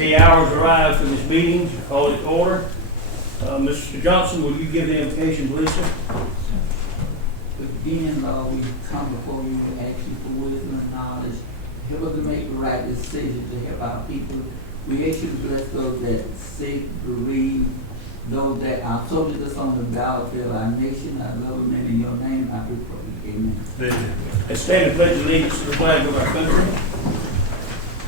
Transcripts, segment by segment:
The hours arrived for this meeting, call it to order. Mr. Johnson, will you give the invocation, please, sir? Again, Lord, we come before you and ask you for wisdom and knowledge. Help us to make the right decisions to help our people. We ask you to bless those that sick, bereaved, those that are soldiers that's on the battlefield, our nation, our love men in your name, I pray. Amen. Let's stand and pledge allegiance to the flag of our country.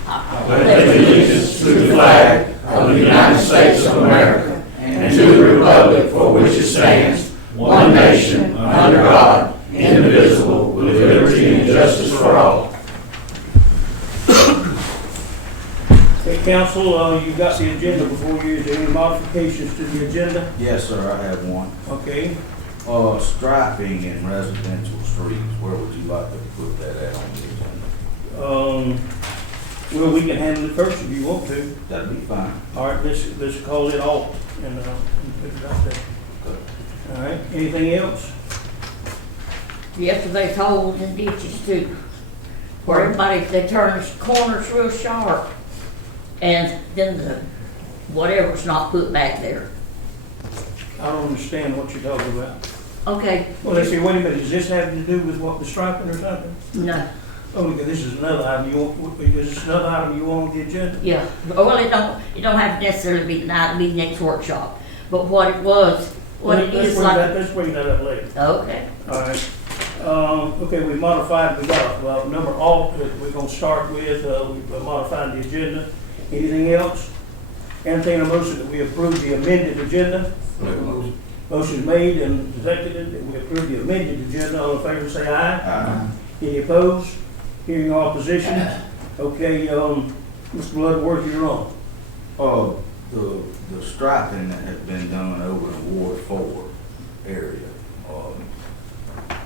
I pledge allegiance to the flag of the United States of America and to the republic for which it stands, one nation, under God, indivisible, with liberty and justice for all. Okay, council, you've got the agenda before you. Is there any modifications to the agenda? Yes, sir, I have one. Okay. Striping in residential streets, where would you like to put that at on the agenda? Well, we can handle it first if you want to. That'd be fine. All right, let's call it off and put it out there. All right, anything else? Yesterday's holes and ditches too, where everybody, they turn the corners real sharp, and then the, whatever's not put back there. I don't understand what you're talking about. Okay, Well, let's see, wait a minute, is this having to do with what, the striping or something? no, Oh, because this is another item you want, is this another item you want on the agenda? yeah, well, it don't have to necessarily be tonight, it'll be next workshop, but what it was, what it is like. Let's bring that up later. Okay, All right. Okay, we modified, we got a number off that we're gonna start with, we've modified the agenda. Anything else? Entertain a motion that we approve the amended agenda. Motion made and seconded that we approve the amended agenda. All in favor say aye. Aye. Any opposed? Hearing opposition? Okay, Mr. Bloodworth, you're on. The striping that has been done over in Ward 4 area.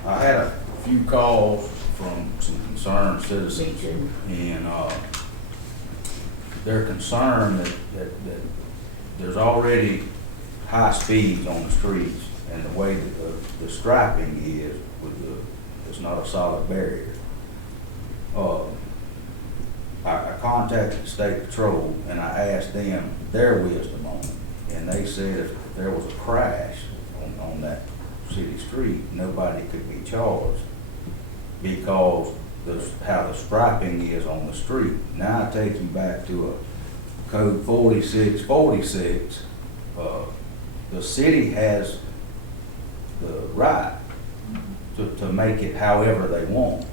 I had a few calls from some concerned me citizens, too. and they're concerned that there's already high speeds on the streets, and the way that the striping is it's not a solid barrier. I contacted the state patrol and I asked them their wisdom on it, and they said if there was a crash on that city street, nobody could be charged because how the striping is on the street. Now I take you back to a code 4646. The city has the right to make it however they want,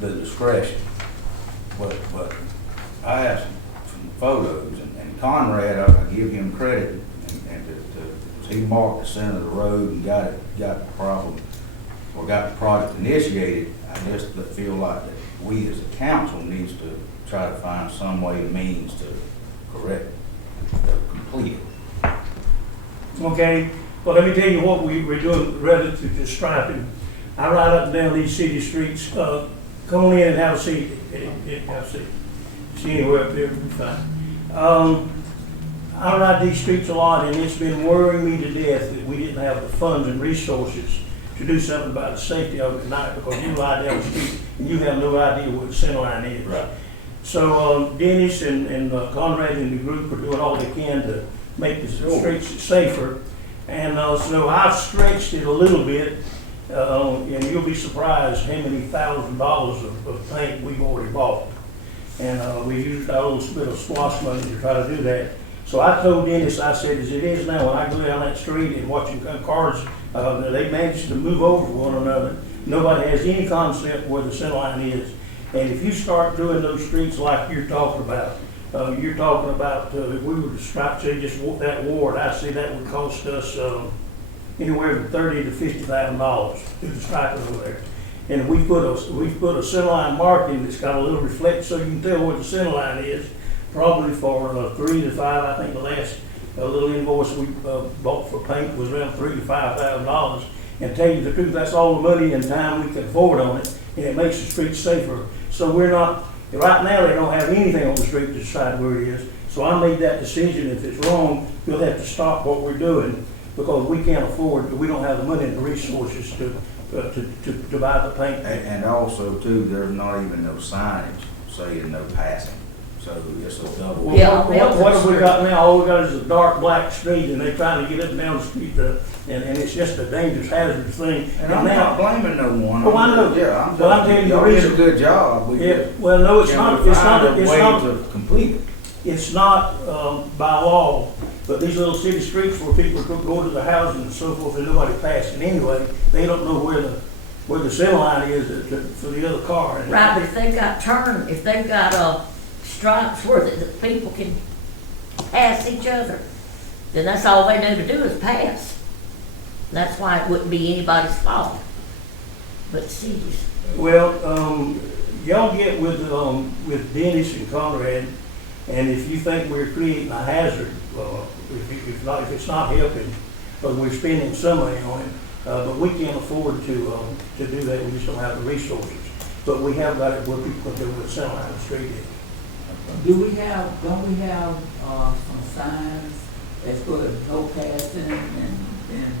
the discretion. But I have some photos, and Conrad, I give him credit, and he marked the center of the road and got the problem, or got the project initiated. I just feel like that we as a council needs to try to find some way, means to correct, complete it. Okay, well, let me tell you what we're doing relative to striping. I ride up and down these city streets. Come on in and have a seat. Have a seat. See anywhere up there, we'll be fine. I ride these streets a lot, and it's been worrying me to death that we didn't have the funds and resources to do something about the safety of it at night, because you ride down the street and you have no idea where the center line is. Right. So Dennis and Conrad and the group are doing all they can to make the streets safer. And so I've stretched it a little bit, and you'll be surprised how many $1,000s of paint we've already bought. And we used our little bit of squash money to try to do that. So I told Dennis, I said, as it is now, when I go down that street and watching cars, they manage to move over one another. Nobody has any concept where the center line is. And if you start doing those streets like you're talking about if we were to stripe, say, just that ward, I see that would cost us anywhere from $30,000 to $50,000 to do the striping over there. And if we put a center line marking that's got a little reflect so you can tell where the center line is, probably for 3 to 5. I think the last little invoice we bought for paint was around $3,000 to $5,000. And tell you the truth, that's all the money and time we can afford on it, and it makes the streets safer. So we're not, right now they don't have anything on the street to decide where it is. So I made that decision. If it's wrong, we'll have to stop what we're doing, because we can't afford, we don't have the money and the resources to buy the paint. And also too, there's not even no signage saying no passing. so it's a double. Well, Yeah, what have we got now? All we got is a dark black street, and they're trying to get up and down the street, and it's just a dangerous, hazardous thing. And I'm not blaming no one. Oh, I know. Yeah, I'm But I'm telling you the y'all did reason- a good job. We Yeah, just well, no, it's can't not, find a way it's to complete it. not, by law, but these little city streets where people could go to the houses and so forth, and nobody passing anyway, they don't know where the center line is for the other car. And- Right, but if they've got if they've got, stripes where the people can pass each other, then that's all they know to do is pass. That's why it wouldn't be anybody's fault, but cities. Well, y'all get with Dennis and Conrad, and if you think we're creating a hazard, if it's not helping, but we're spending some money on it, but we can't afford to do that, we just don't have the resources. But we have got it where people can do with center line the street is. don't we have, some signs that's put no passing and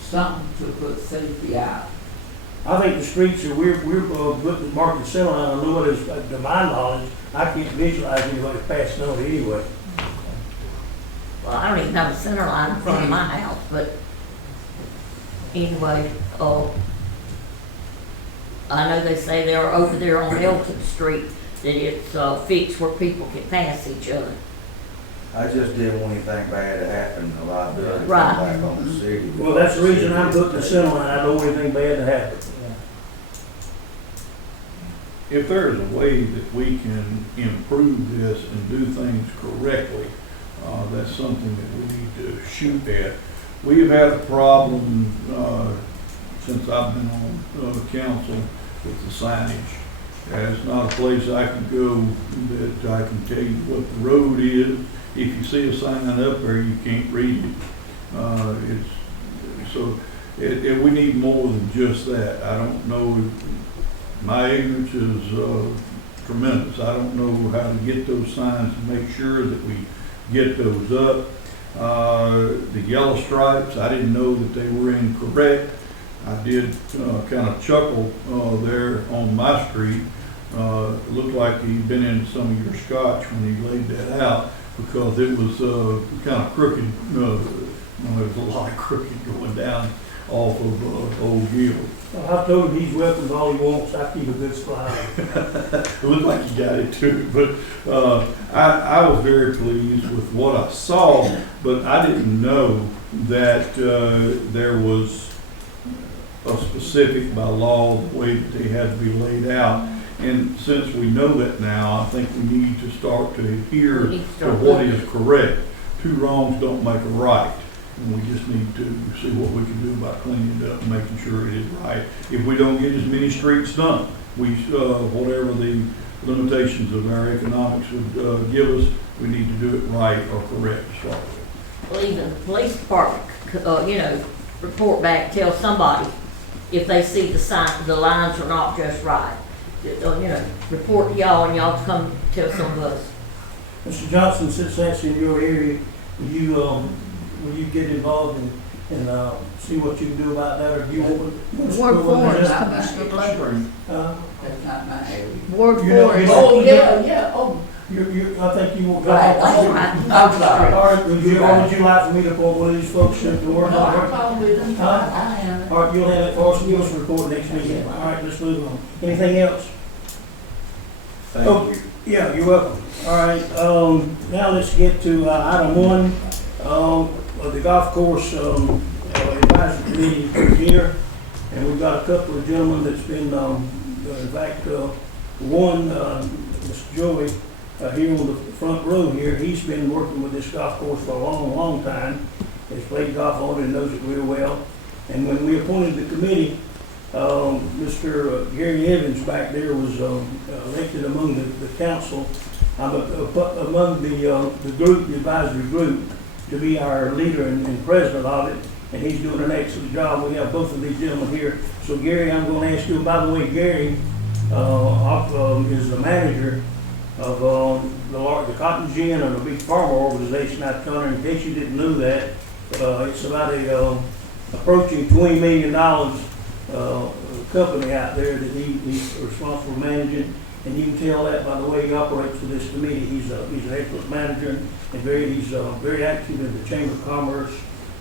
something to put safety out? I think the streets that we're putting marking center line, I know it is, to my knowledge, I can't visualize anybody passing on it anyway. Well, I don't even have a center line in front of my house, but anyway, I know they say they're over there on Elton Street, that it's, fixed where people can pass each other. I just didn't want anything bad to happen, a liability come Right. back on the city. Well, that's the reason I'm putting the center line, I don't want anything bad to happen. If there is a way that we can improve this and do things correctly, that's something that we need to shoot at. We've had a problem, since I've been on, council with the signage. It's not a place I can go that I can tell you what the road is. If you see a sign up there, you can't read it. We need more than just that. I don't know, my ignorance is tremendous. I don't know how to get those signs and make sure that we get those up. The yellow stripes, I didn't know that they were incorrect. I did kind of chuckle there on my street. It looked like he'd been in some of your scotch when he laid that out, because it was kind of crooked. There was a lot of crooked going down off of Old Gill. I've told him he's welcome to all he wants, I keep a good supply. It looked like he got it too, but I was very pleased with what I saw, but I didn't know that there was a specific by law the way that they had to be laid out. And since we know that now, I think we need to start to adhere We need to to start what looking. is correct. Two wrongs don't make a right. And we just need to see what we can do about cleaning it up and making sure it is right. If we don't get as many streets done, whatever the limitations of our economics would give us, we need to do it right or correct to start with. Well, even the police department, report back, tell somebody if they see the lines are not just right. Report to y'all and y'all come tell some of us. Mr. Johnson, since that's in your area, will you get involved and see what you can do about that, or do you want? Ward four. Not my area. Uh, That's not my area. Ward You know, 4 is. Oh, yeah, oh. I think you will. Right. All right. I'm sorry. All right, would you like for me to appoint one of these folks to work No, I'm on it? fine with them. Huh? I am. All right, you'll have it for us, and give us a report next meeting. All right, let's move on. Anything else? Thank Oh, yeah, you're welcome. All right, now let's get to item 1, of the golf course advisory committee is here. And we've got a couple of gentlemen that's been, in fact, one, Mr. Joey, here on the front row here, he's been working with this golf course for a long, long time. He's played golf on it and knows it real well. And when we appointed the committee, Mr. Gary Evans back there was elected among the council, among the group, the advisory group, to be our leader and president of it, and he's doing an excellent job. We have both of these gentlemen here. So Gary, I'm going to ask you, by the way, Gary is the manager of the Cotton Gin and the Big Farmer organization out there. In case you didn't know that, it's about approaching $20 million company out there that he's responsible for managing. And you can tell that by the way he operates with this committee. He's an excellent manager, and he's very active in the Chamber of Commerce.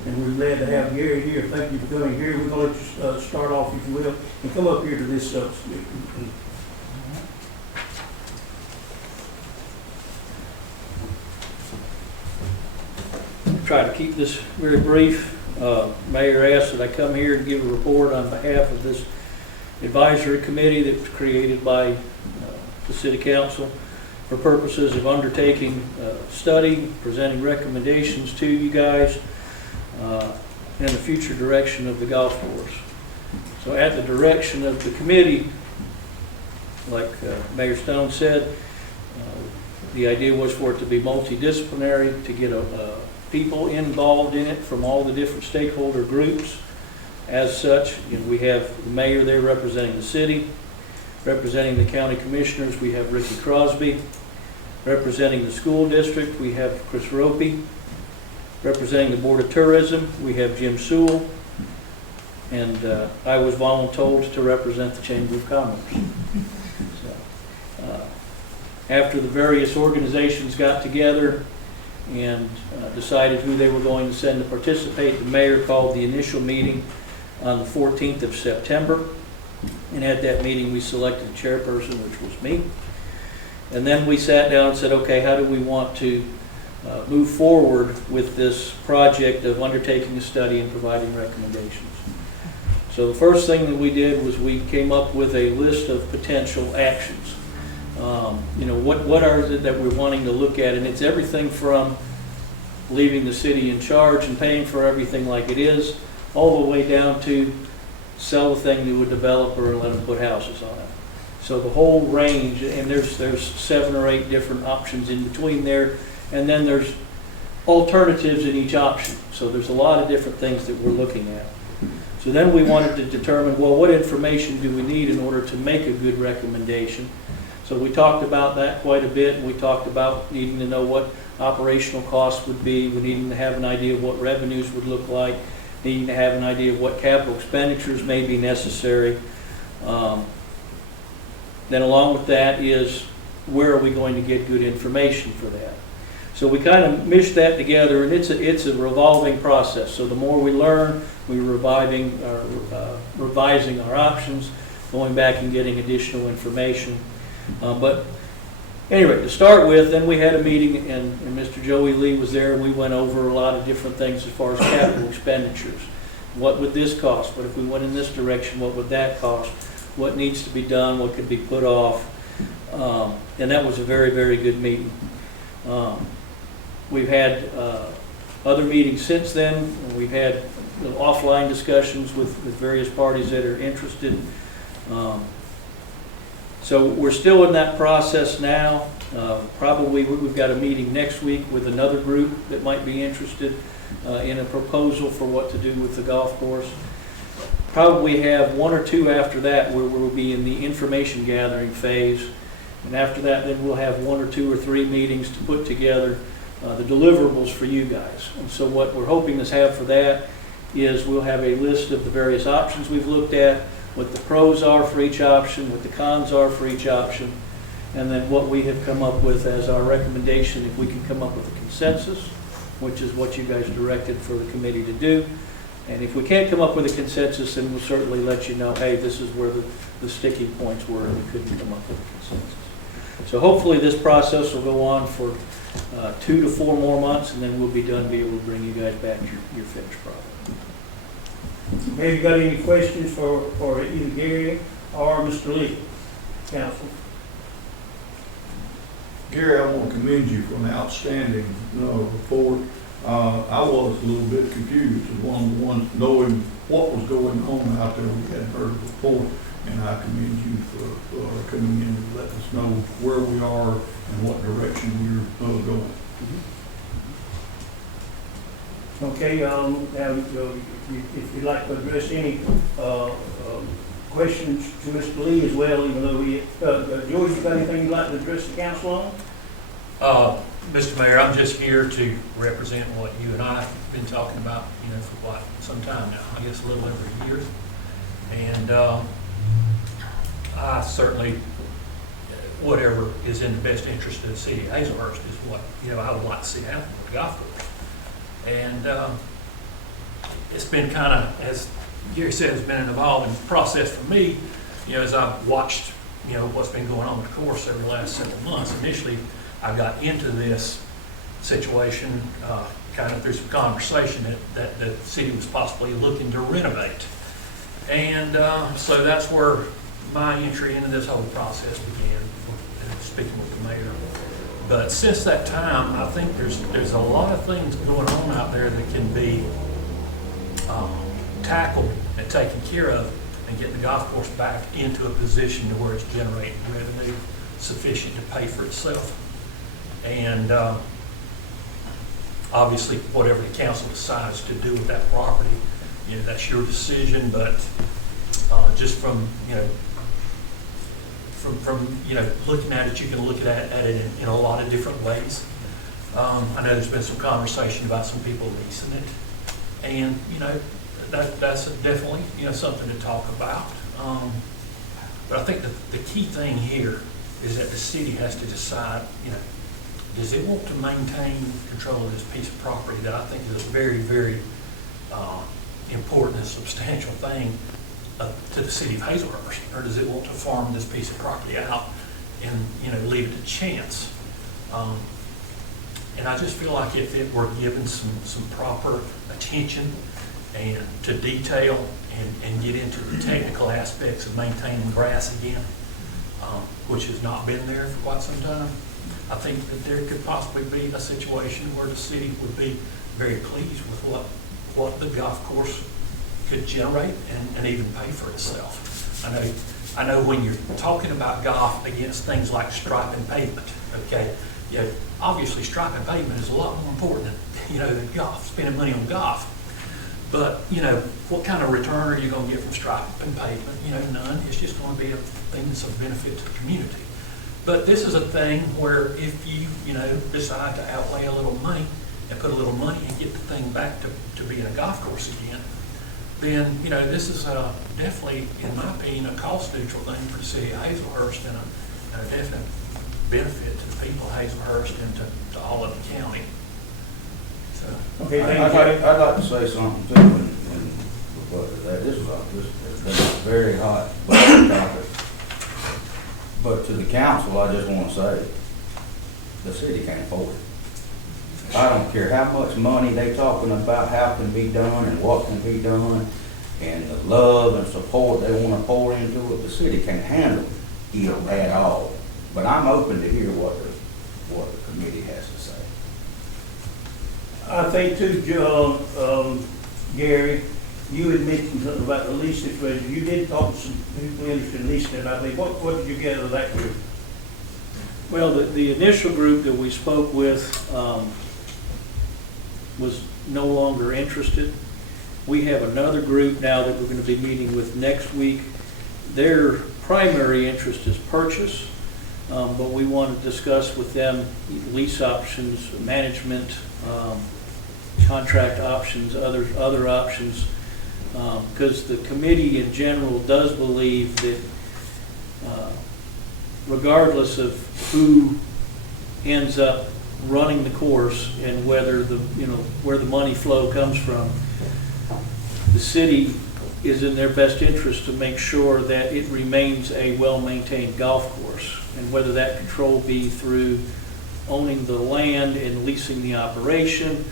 And we're glad to have Gary here. Thank you for coming. Gary, we're going to let you start off, if you will, and come up here to this. Try to keep this very brief. Mayor asked that I come here and give a report on behalf of this advisory committee that was created by the City Council for purposes of undertaking study, presenting recommendations to you guys, and the future direction of the golf course. So at the direction of the committee, like Mayor Stone said, the idea was for it to be multidisciplinary, to get people involved in it from all the different stakeholder groups. As such, we have the mayor there representing the city, representing the county commissioners, we have Ricky Crosby, representing the school district, we have Chris Ropey, representing the Board of Tourism, we have Jim Sewell, and I was voluntold to represent the Chamber of Commerce. So, after the various organizations got together and decided who they were going to send to participate, the mayor called the initial meeting on the 14th of September. And at that meeting, we selected a chairperson, which was me. And then we sat down and said, okay, how do we want to move forward with this project of undertaking a study and providing recommendations? So the first thing that we did was we came up with a list of potential actions. What are it that we're wanting to look at? And it's everything from leaving the city in charge and paying for everything like it is, all the way down to sell the thing to a developer and let them put houses on it. So the whole range, and there's 7 or 8 different options in between there, and then there's alternatives in each option. So there's a lot of different things that we're looking at. So then we wanted to determine, well, what information do we need in order to make a good recommendation? So we talked about that quite a bit, and we talked about needing to know what operational costs would be, we needing to have an idea of what revenues would look like, needing to have an idea of what capital expenditures may be necessary. Then along with that is, where are we going to get good information for that? So we kind of meshed that together, and it's a revolving process. So the more we learn, we're revising our options, going back and getting additional information. But anyway, to start with, then we had a meeting, and Mr. Joey Lee was there, and we went over a lot of different things as far as capital expenditures. What would this cost? What if we went in this direction? What would that cost? What needs to be done? What could be put off? And that was a very, very good meeting. We've had other meetings since then, and we've had offline discussions with various parties that are interested. So we're still in that process now. Probably we've got a meeting next week with another group that might be interested in a proposal for what to do with the golf course. Probably have 1 or 2 after that where we'll be in the information gathering phase. And after that, then we'll have 1 or 2 or 3 meetings to put together the deliverables for you guys. And so what we're hoping to have for that is we'll have a list of the various options we've looked at, what the pros are for each option, what the cons are for each option, and then what we have come up with as our recommendation, if we can come up with a consensus, which is what you guys directed for the committee to do. And if we can't come up with a consensus, then we'll certainly let you know, hey, this is where the sticking points were, and we couldn't come up with a consensus. So hopefully this process will go on for 2 to 4 more months, and then we'll be done, be able to bring you guys back your finished product. Have you got any questions for either Gary or Mr. Lee, council? Gary, I want to commend you for an outstanding report. I was a little bit confused as one of the ones knowing what was going on out there. We hadn't heard before, and I commend you for coming in and letting us know where we are and what direction we're going. Okay, now, if you'd like to address any questions to Mr. Lee as well, even though George, you got anything you'd like to address the council on? Mr. Mayor, I'm just here to represent what you and I have been talking about, for quite some time now. I guess a little over a year. And I certainly whatever is in the best interest of the city of Hazelhurst is what, I would like to see happen with the golf course. And it's been kind of, as Gary said, it's been an evolving process for me, as I've watched, what's been going on with the course over the last several months. Initially, I got into this situation kind of through some conversation that the city was possibly looking to renovate. And so that's where my entry into this whole process began, speaking with the mayor. But since that time, I think there's a lot of things going on out there that can be tackled and taken care of and get the golf course back into a position to where it's generating revenue sufficient to pay for itself. And obviously, whatever the council decides to do with that property, that's your decision. But just from looking at it, you can look at it in a lot of different ways. I know there's been some conversation about some people leasing it, and that's definitely something to talk about. But I think the key thing here is that the city has to decide, does it want to maintain control of this piece of property that I think is a very, very important and substantial thing to the city of Hazelhurst, or does it want to farm this piece of property out and leave it to chance? And I just feel like if it were given some proper attention and to detail and get into the technical aspects of maintaining grass again, which has not been there for quite some time, I think that there could possibly be a situation where the city would be very pleased with what the golf course could generate and even pay for itself. I know when you're talking about golf against things like striping pavement, okay, obviously striping pavement is a lot more important than golf, spending money on golf. But what kind of return are you going to get from striping pavement? None. It's just going to be a thing that's of benefit to the community. But this is a thing where if you decide to outlay a little money and put a little money and get the thing back to being a golf course again, then this is definitely, in my opinion, a cost neutral thing for the city of Hazelhurst and a definite benefit to the people of Hazelhurst and to all of the county. So, Okay, I'd thank you. like to say something too, and this has been a very hot button topic. But to the council, I just want to say, the city can't afford it. I don't care how much money they talking about, how can be done and what can be done, and the love and support they want to pour into it, the city can't handle it at all. But I'm open to hear what the committee has to say. I think too, Gary, you had mentioned something about the lease situation. You did talk to some people interested in leasing it, I think. What did you get out of that group? Well, the initial group that we spoke with was no longer interested. We have another group now that we're going to be meeting with next week. Their primary interest is purchase, but we want to discuss with them lease options, management, contract options, other options, because the committee in general does believe that regardless of who ends up running the course and whether where the money flow comes from, the city is in their best interest to make sure that it remains a well-maintained golf course, and whether that control be through owning the land and leasing the operation,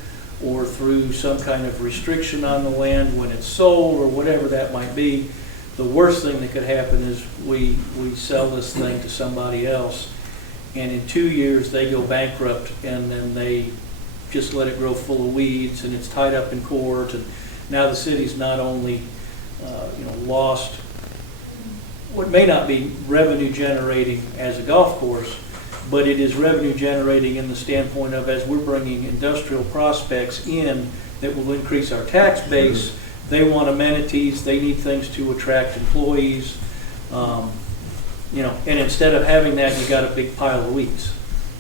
or through some kind of restriction on the land when it's sold, or whatever that might be. The worst thing that could happen is we sell this thing to somebody else, and in 2 years they go bankrupt, and then they just let it grow full of weeds, and it's tied up in court, and now the city's not only lost what may not be revenue generating as a golf course, but it is revenue generating in the standpoint of, as we're bringing industrial prospects in that will increase our tax base, they want amenities, they need things to attract employees, and instead of having that, you got a big pile of weeds.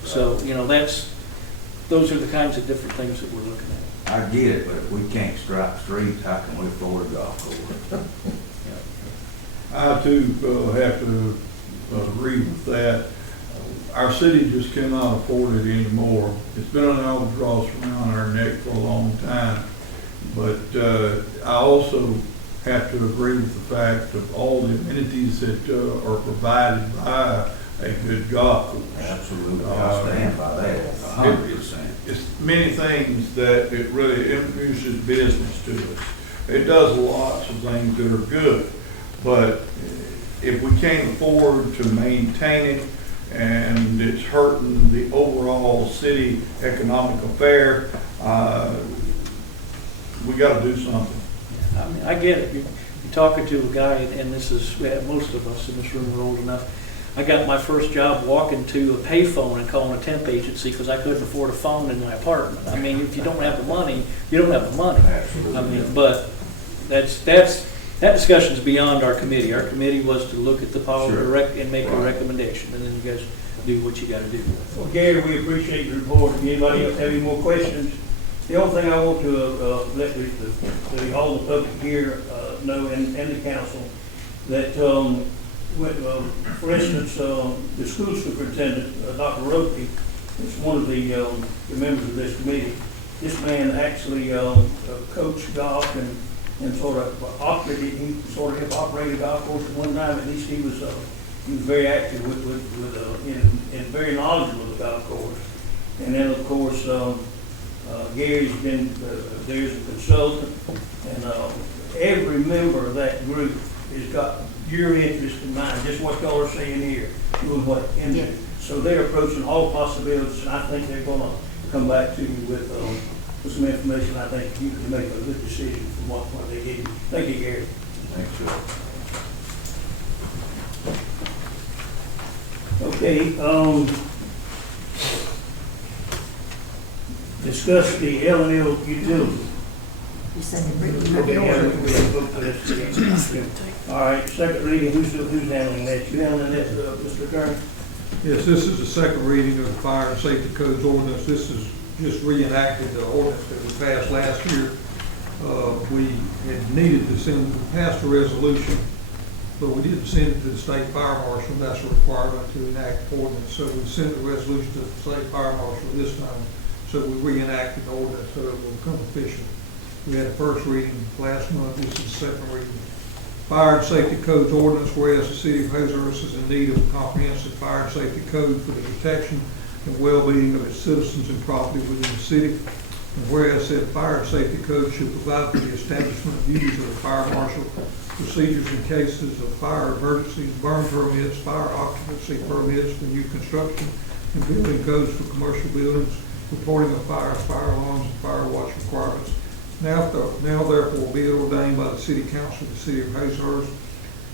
So, those are the kinds of different things that we're looking at. I get it, but if we can't stripe streets, how can we afford a golf course? I too have to agree with that. our city just cannot afford it anymore. It's been an albatross around our neck for a long time. But I also have to agree with the fact of all the amenities that are provided by a good golf course. Absolutely, I stand by that, 100%. It's many things that it really introduces business to us. It does lots of things that are good, but if we can't afford to maintain it and it's hurting the overall city economic affair, we gotta do something. I mean, I get it. You're talking to a guy, and this is, most of us in this room are old enough. I got my first job walking to a payphone and calling a temp agency because I couldn't afford a phone in my apartment. I mean, if you don't have the money, you don't have the money. Absolutely. I mean, but that discussion's beyond our committee. Our committee was to look at the policy Sure. and make a recommendation, and then you guys do what you gotta do. Well, Gary, we appreciate your report. If anybody else have any more questions? The only thing I want to let all the public here know and the council that, for instance, the school superintendent, Dr. Rope, is one of the members of this committee. This man actually coached golf and sort of operated. He sort of operated a golf course at one time. At least he was very active and very knowledgeable of the golf course. And then of course. Gary's been there's a consultant, and every member of that group has got your interest in mind, just what y'all are saying here, doing what. Yeah. So they're approaching all possibilities, and I think they're going to come back to you with some information. I think you can make a good decision from what they give you. Thank you, Gary. Thanks, Joe. Okay. Discuss the L&L utility. You said the Brittany Okay, River yeah, order. we have to vote for this. All right, second reading, who's handling that? You handling that, Mr. Attorney? Yes, this is the second reading of the Fire and Safety Codes ordinance. This is just reenacted the ordinance that was passed last year. We had needed to pass a resolution, but we didn't send it to the state fire marshal. That's a requirement to enact ordinance. So we sent the resolution to the state fire marshal this time. So we reenacted the ordinance so it will become official. We had the first reading last month. This is the second reading. Fire and Safety Codes ordinance, whereas the city of Hazlehurst is in need of a comprehensive fire and safety code for the protection and well-being of its citizens and property within the city. And whereas said fire and safety code should provide for the establishment of duties of the fire marshal, procedures in cases of fire emergencies, burn permits, fire occupancy permits for new construction, and building codes for commercial buildings, reporting of fires, fire alarms, and fire watch requirements. Now therefore be it ordained by the City Council of the City of Hazlehurst,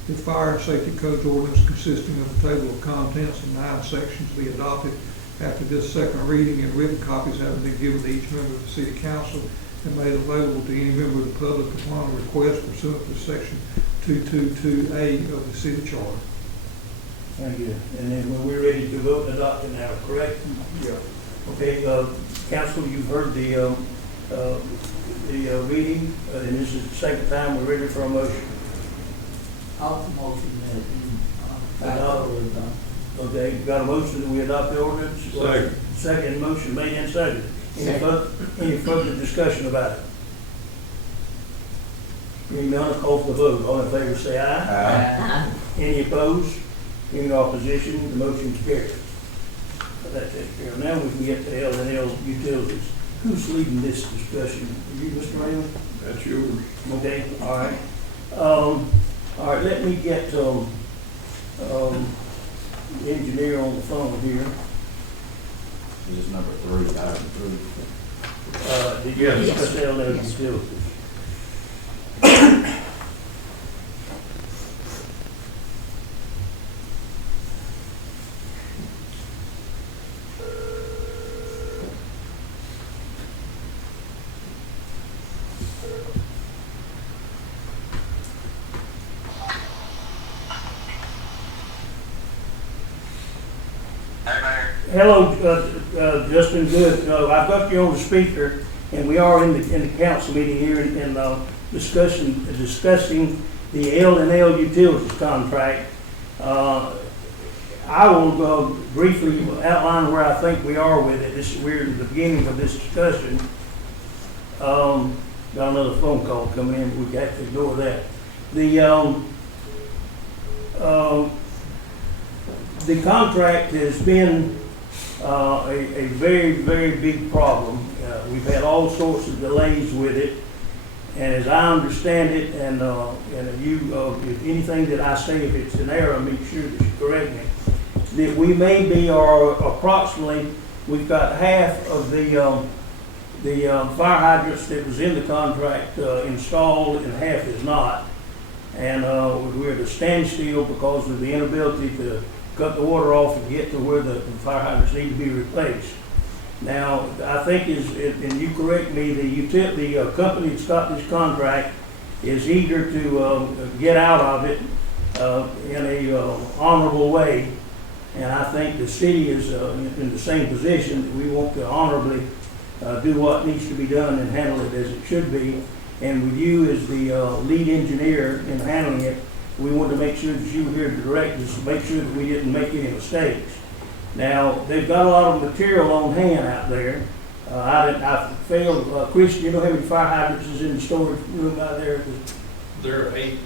the Fire and Safety Codes ordinance consisting of a table of contents and 9 sections be adopted after this second reading, and written copies having been given to each member of the City Council and made available to any member of the public upon request pursuant to Section 222A of the City Charter. Thank you. And then when we're ready to vote and adopt it now, correct? Yeah. Okay, council, you've heard the reading, and this is the second time we're ready for a motion. All the motion that you, Adopt. Okay, got a motion that we adopt the ordinance? Second. Second motion made and seconded. Any further discussion about it? Hearing none, call for the vote. All in favor say aye. Any opposed? Any opposition? The motion is carried. That's it. Now we can get to L&L utilities. Who's leading this discussion? Are you, Mr. Raymond? That's yours. Okay, all right. All right, let me get the engineer on the phone here. This is number 3, item 3. Did you Yes. discuss L&L utilities? Hello, Justin, good. I've got you on the speaker, and we are in the council meeting here and discussing the L&L utilities contract. I I will briefly outline where I think we are with it. We're at the beginning of this discussion. Got another phone call coming in, we got to ignore that. The contract has been a very, very big problem. We've had all sorts of delays with it, and as I understand it, and if anything that I say, if it's an error, make sure that you correct me. That we maybe are approximately, we've got half of the fire hydrants that was in the contract installed, and half is not. And we're at a standstill because of the inability to cut the water off and get to where the fire hydrants need to be replaced. Now, I think and you correct me, the company that's got this contract is eager to get out of it in a honorable way. And I think the city is in the same position, that we want to honorably do what needs to be done and handle it as it should be. And with you as the lead engineer in handling it, we want to make sure that you were here to direct us, to make sure that we didn't make any mistakes. Now, they've got a lot of material on hand out there. I failed, Chris, do you know how many fire hydrants is in the storage room out there? There are 8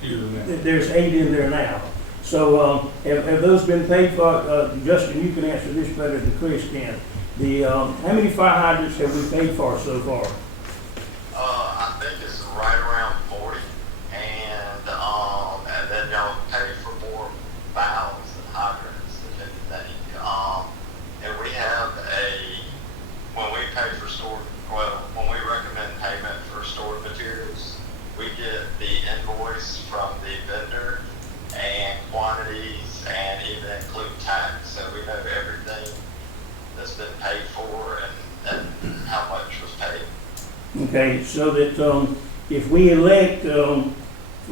here now. There's 8 in there now. So have those been paid for? Justin, you can answer this better than Chris can. How many fire hydrants have we paid for so far? I think it's right around 40, and then y'all pay for more valves and hydrants, if anything. And we have when we pay for when we recommend payment for stored materials, we get the invoice from the vendor and quantities, and even include tax. So we know everything that's been paid for and how much was paid. Okay, so that if we elect,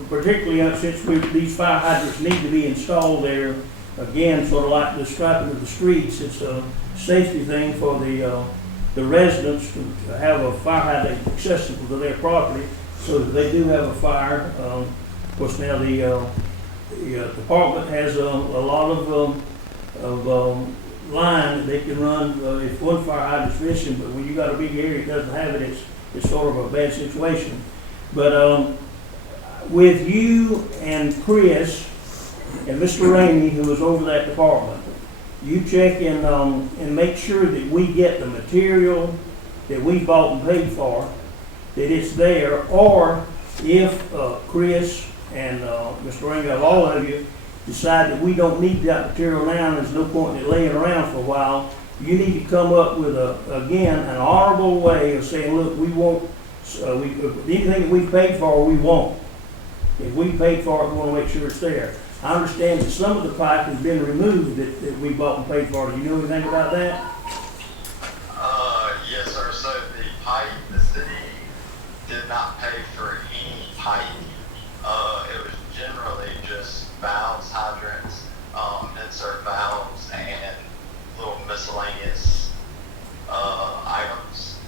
particularly since these fire hydrants need to be installed there, again, sort of like the striping of the streets, it's a safety thing for the residents to have a fire hydrant accessible to their property, so that they do have a fire. Of course, now the department has a lot of line that they can run if one fire hydrant's missing, but when you got a big area that doesn't have it, it's sort of a bad situation. But with you and Chris and Mr. Ramey, who is over that department, you check in and make sure that we get the material that we bought and paid for, that it's there, or if Chris and Mr. Ramey, all of you, decide that we don't need that material now and there's no point in it laying around for a while, you need to come up with, again, an honorable way of saying, look, we won't, anything that we paid for, we won't. If we paid for it, we want to make sure it's there. I understand that some of the pipe has been removed that we bought and paid for. Do you know anything about that? Yes, sir. So the pipe, the city did not pay for any pipe. It was generally just valves, hydrants, insert valves, and little miscellaneous items.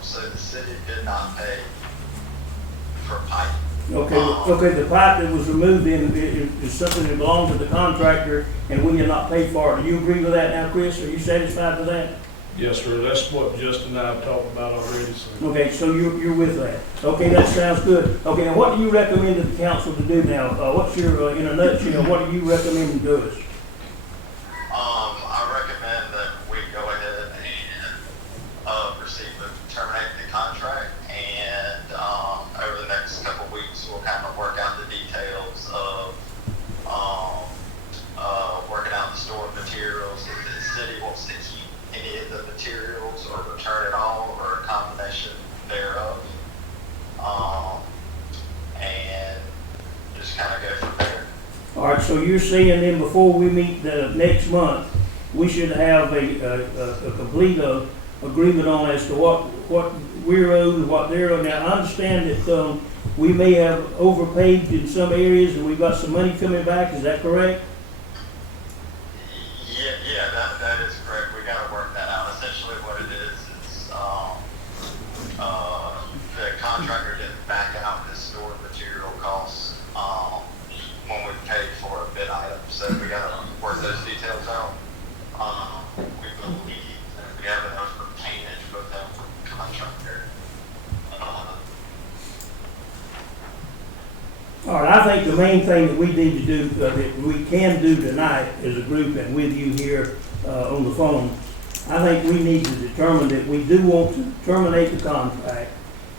So the city did not pay for pipe. Okay, the pipe that was removed is something that belonged to the contractor, and we did not pay for it. Do you agree with that now, Chris? Are you satisfied with that? Yes, sir. That's what Justin and I have talked about already. So. Okay, so you're with that. Okay, that sounds good. Okay, now what do you recommend to the council to do now? What's your, in a nutshell, what do you recommend to us? I recommend that we go ahead and proceed with terminating the contract, and over the next couple weeks we'll kind of work out the details of working out the stored materials. If the city wants to keep any of the materials or return it all, or a combination thereof, and just kind of go from there. All right, so you're saying then before we meet next month, we should have a complete agreement on as to what we're owed and what they're owed. Now, I understand that we may have overpaid in some areas and we've got some money coming back. Is that correct? Yeah, that is correct. We got to work that out. Essentially what it is the contractor didn't back out his stored material costs when we paid for a bid item. So we got All right, I think the main thing that we need to do, that we can do tonight as a group and with you here on the phone, I think we need to determine that we do want to terminate the contract.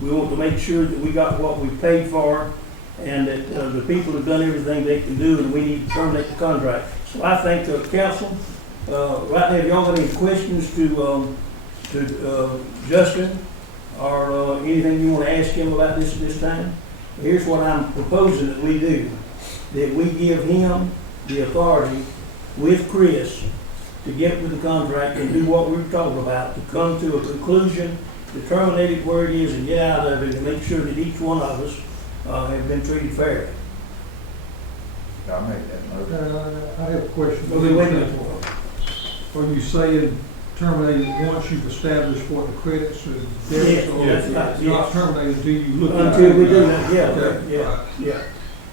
We want to make sure that we got what we paid for and that the people have done everything they can do, and we need to terminate the contract. So I think, council, right now, if y'all got any questions to Justin or anything you want to ask him about this at this time, here's what I'm proposing that we do. That we give him the authority with Chris to get with the contract and do what we were talking about, to come to a conclusion, to terminate it where it is and get out of it and make sure that each one of us have been treated fairly. I'll make that motion. I have a question. Okay, wait a minute. Are you saying terminated once you've established what the credits and debits are? Yes, It's yes. not terminated until you look at it? Until we do that, Okay, yeah, right. yeah.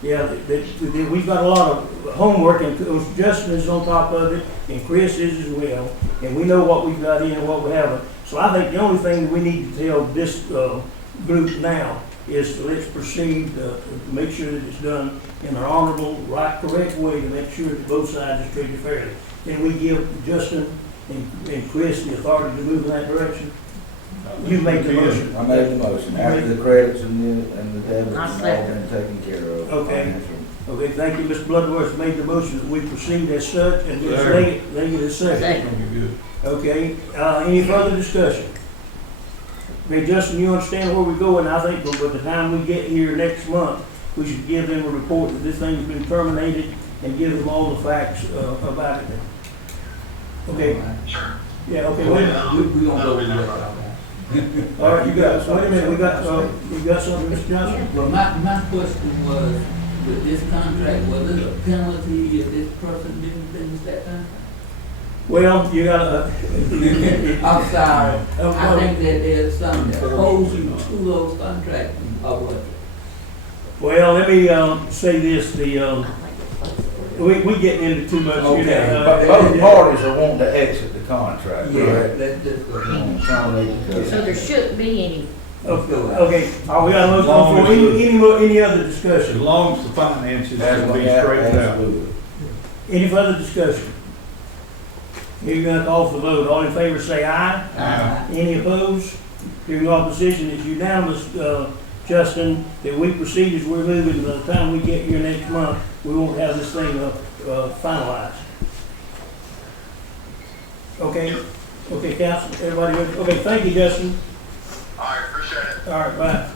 Yeah, we've got a lot of homework, and Justin is on top of it, and Chris is as well, and we know what we've got in and what we haven't. So I think the only thing we need to tell this group now is to let's proceed to make sure that it's done in an honorable, right, correct way to make sure that both sides are treated fairly. Can we give Justin and Chris the authority to move in that direction? You make the motion. I made the motion, after the credits and the debits I have all second. been taken care of. Okay. financial. Okay, thank you. Mr. Bloodworth made the motion that we proceed as such, and Ms. Second. Leggett is second. Second. Okay, any further discussion? Okay, Justin, you understand where we're going. I think by the time we get here next month, we should give them a report that this thing's been terminated and give them all the facts about it. Okay, Sure. yeah, okay, wait a minute. We gonna go with that. All right, you got, wait a minute, we got something, Mr. Johnson? But my question was, with this contract, was it a penalty if this person didn't finish that contract? Well, you gotta, I'm sorry, Oh, I think that there's something that holds you to those contracts or what? well, let me, say this, we getting into too much, you Okay. know. But both parties are wanting to exit the contract, Yeah, correct? let's just go. Terminate the So there shouldn't be any, Okay, all we got a motion on the floor. Any other As discussion? long as the finances That's can be what straightened out. absolutely. Any further discussion? Hearing none, call for the vote. All in favor say aye. Aye. Any opposed? Hearing opposition, it's unanimous, Justin, that we proceed as we're moving. By the time we get here next month, we won't have this thing finalized. Okay? Okay, council, everybody, good? Okay, thank you, Justin. All right, appreciate it. All right, bye.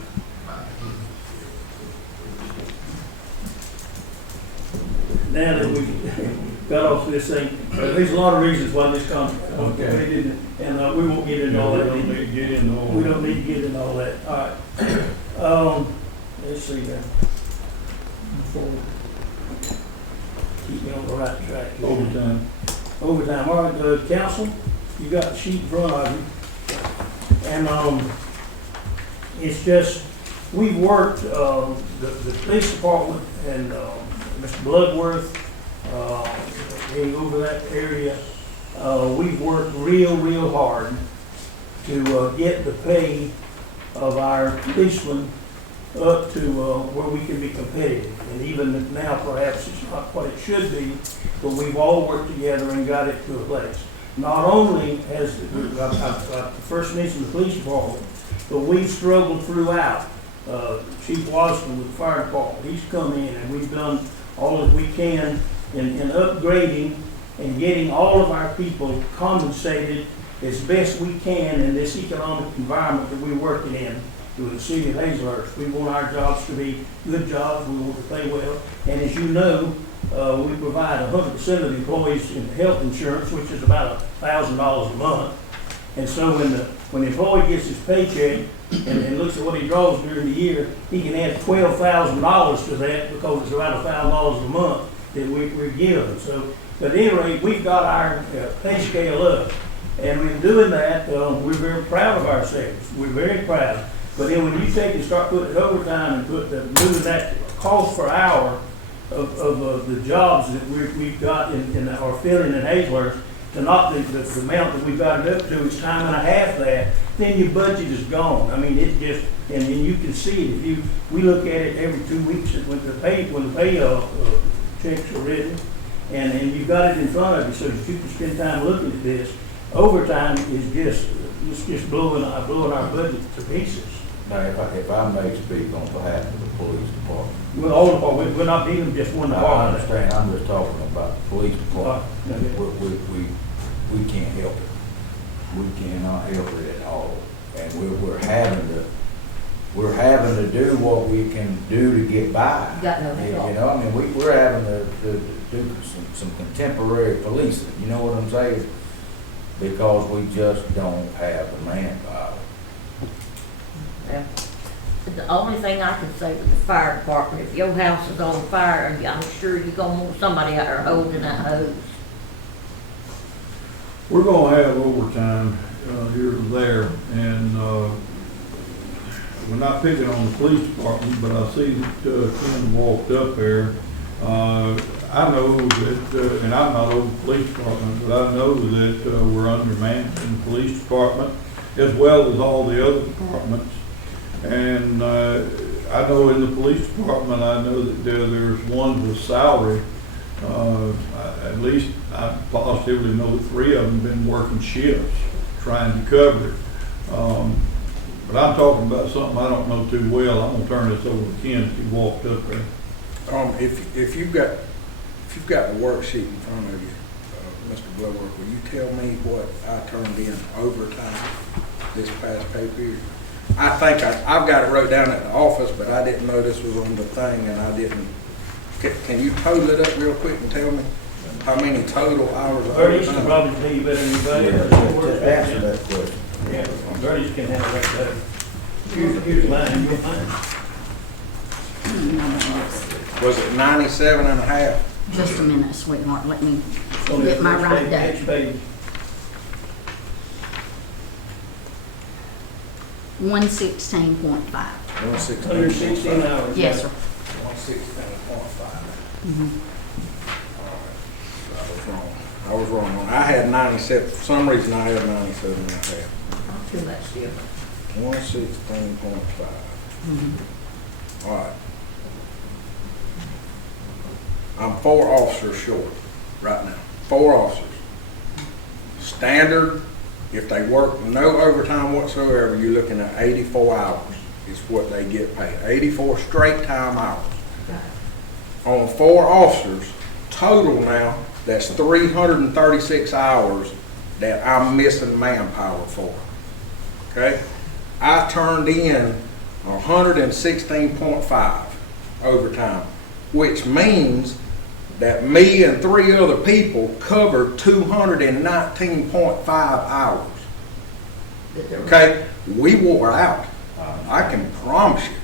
Now that we got off this thing, there's a lot of reasons why this contract, okay, and we won't get into all that. Don't need to get into all We that. don't need to get into all that. All right. Let's see there. Keep me on the right track. here. Overtime. Overtime. All right, council, you got the sheet in front of you. And, it's just, we've worked, the police department and, Mr. Bloodworth, being over that area, we've worked real hard to, get the pay of our policemen up to, where we can be competitive. And even now, perhaps it's not what it should be, but we've all worked together and got it to a place. Not only has, I first mentioned the police department, but we've struggled throughout. Chief Washington with the fire department, he's come in and we've done all that we can in upgrading and getting all of our people compensated as best we can in this economic environment that we're working in with the city of Hazlehurst. We want our jobs to be good jobs, we want to pay well, and as you know, we provide 100% of the employees in health insurance, which is about $1,000 a month. And so when the employee gets his paycheck and looks at what he draws during the year, he can add $12,000 to that because it's about $1,000 a month that we're given. So, at any rate, we've got our pay scale up. And in doing that, we're very proud of ourselves. We're very proud. But then when you take and start putting overtime and moving that cost per hour of the jobs that we've got in our filling in Hazlehurst, to not the amount that we've got it up to, it's time and a half that, then your budget is gone. I mean, it just, and you can see it, we look at it every 2 weeks when the pay checks are written, and you've got it in front of you, so that you can spend time looking at this. Overtime is just blowing our budget to pieces. Now, if I may speak on behalf of the police department. Well, all departments, we're not dealing just one I department. understand, I'm just talking about the police department. Okay. We can't help it. We cannot help it at all. And we're having to do what we can do to get by. You got no help. You know, I mean, we're having to do some contemporary policing, you know what I'm saying? Because we just don't have the manpower. Yeah. The only thing I can say with the fire department, if your house is on fire, I'm sure you're gonna want somebody out there holding that hose. We're gonna have overtime, here or there, and, we're not picking on the police department, but I see that, Ken walked up there. I know that, and I'm not over the police department, but I know that, we're undermanned in the police department, as well as all the other departments. And, I know in the police department, I know that there's ones with salary. At least I positively know that 3 of them been working shifts, trying to cover it. But I'm talking about something I don't know too well. I'm gonna turn this over to Ken if he walked up there. If you've got the worksheet in front of you, Mr. Bloodworth, will you tell me what I turned in overtime this past pay period? I think I've got it wrote down at the office, but I didn't know this was on the thing, and I didn't. Can you total it up real quick and tell me how many total hours of Bernie's can overtime? probably tell you better than anybody else. To answer that question. Yeah, Bernie's can handle that better. Here's mine, you want mine? Was it 97 and a half? Just a minute, sweetheart, let me On get the my next right page, date. next page. 116.5. 116 hours. Yes, sir. 116.5. Mhm. I was wrong. I had 97. For some reason, I had 97 and a half. Not too much different. 116.5. Mhm. All right. I'm 4 officers short right now. 4 officers. Standard, if they work no overtime whatsoever, you're looking at 84 hours is what they get paid. 84 straight time hours. On 4 officers, total now, that's 336 hours that I'm missing manpower for. Okay? I turned in 116.5 overtime, which means that me and 3 other people covered 219.5 hours. Okay? We wore out. I can promise you.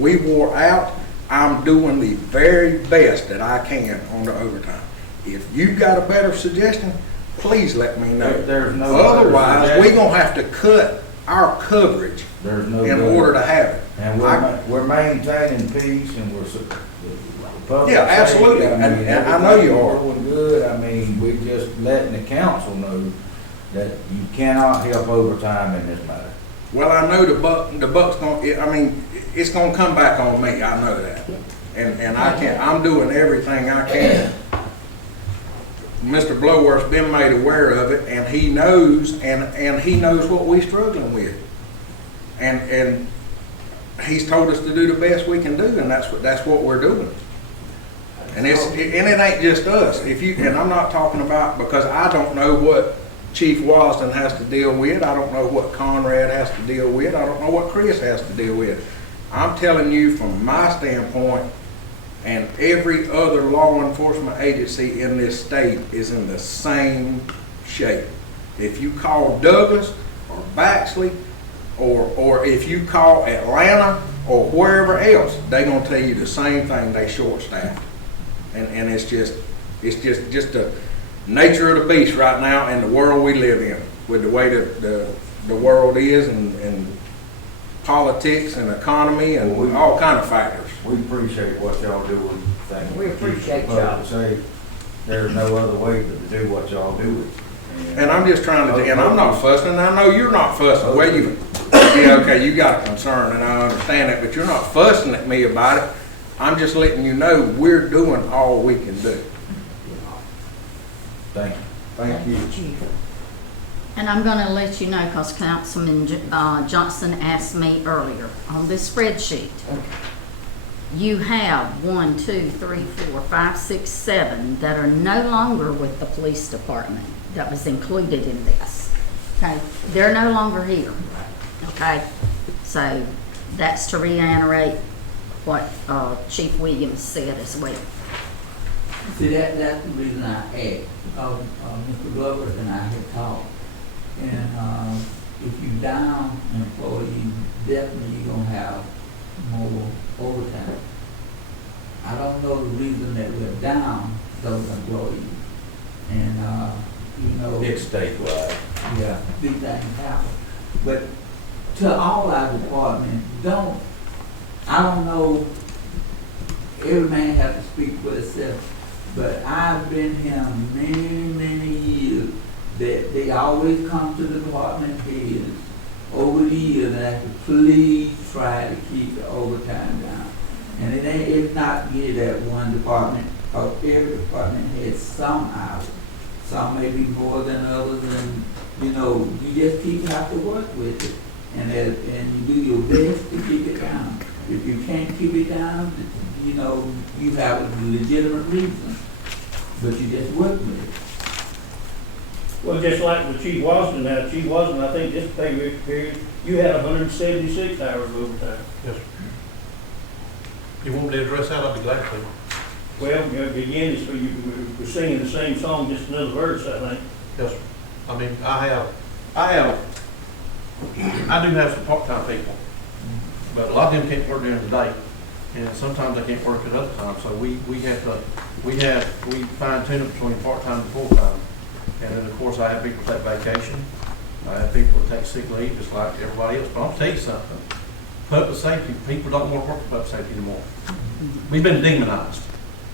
We wore out. I'm doing the very best that I can on the overtime. If you got a better suggestion, please let me know. There's no better Otherwise, we're suggestion. gonna have to cut our coverage There's no in better. order to have it. And we're maintaining peace and we're, the public Yeah, absolutely. safety, I mean, And I know you are. everything's doing good. I mean, we just letting the council know that you cannot help overtime in this matter. Well, I know the buck's gonna, I mean, it's gonna come back on me, I know that. And I'm doing everything I can. Mr. Bloworth's been made aware of it, and he knows, and he knows what we're struggling with. And he's told us to do the best we can do, and that's what we're doing. And it ain't just us. And I'm not talking about, because I don't know what Chief Walston has to deal with. I don't know what Conrad has to deal with. I don't know what Chris has to deal with. I'm telling you from my standpoint, and every other law enforcement agency in this state is in the same shape. If you call Douglas or Baxley, or if you call Atlanta or wherever else, they're gonna tell you the same thing. They short-staffed, and it's just the nature of the beast right now and the world we live in, with the way the world is, and politics and economy and all kind of factors. We appreciate what y'all doing. Thank you. We appreciate Public y'all. safety. There's no other way but to do what y'all do. And I'm just trying to, and I'm not fussing, and I know you're not fussing. Well, okay, you got a concern, and I understand that, but you're not fussing at me about it. I'm just letting you know we're doing all we can do. Thank you. Thank you. Chief. And I'm gonna let you know, because Councilman Johnson asked me earlier, on this spreadsheet, you have 1, 2, 3, 4, 5, 6, 7 that are no longer with the police department that was included in this. Okay, they're no longer here. Okay, so that's to reiterate what Chief Williams said as well. See, that's the reason I asked, because Mr. Glover and I had talked. And if you down employees, definitely you're gonna have more overtime. I don't know the reason that we're down those employees. And, you know. It's statewide. Yeah, big things happen. But to all our departments, I don't know, every man has to speak for himself, but I've been here many years that they always come to the department heads over the years and ask to please try to keep the overtime down. And it's not me that one department, because every department has some hours. Some may be more than others, and you know, you just have to work with it. And you do your best to keep it down. If you can't keep it down, you know, you have a legitimate reason, but you just work with it. Well, just like with Chief Wasden now, Chief Wasden, I think this pay period, you had 176 hours of overtime. Yes, sir. You want me to address that? I'll be glad to. Well, again, it's, we're singing the same song, just another verse, I think. Yes, sir. I mean, I do have some part-time people, but a lot of them can't work during the day, and sometimes they can't work at other times. So we fine tune it between part-time and full-time. And then, of course, I have people take vacation. I have people that take sick leave, just like everybody else. But I'll tell you something. Public safety, people don't want to work for public safety anymore. We've been demonized.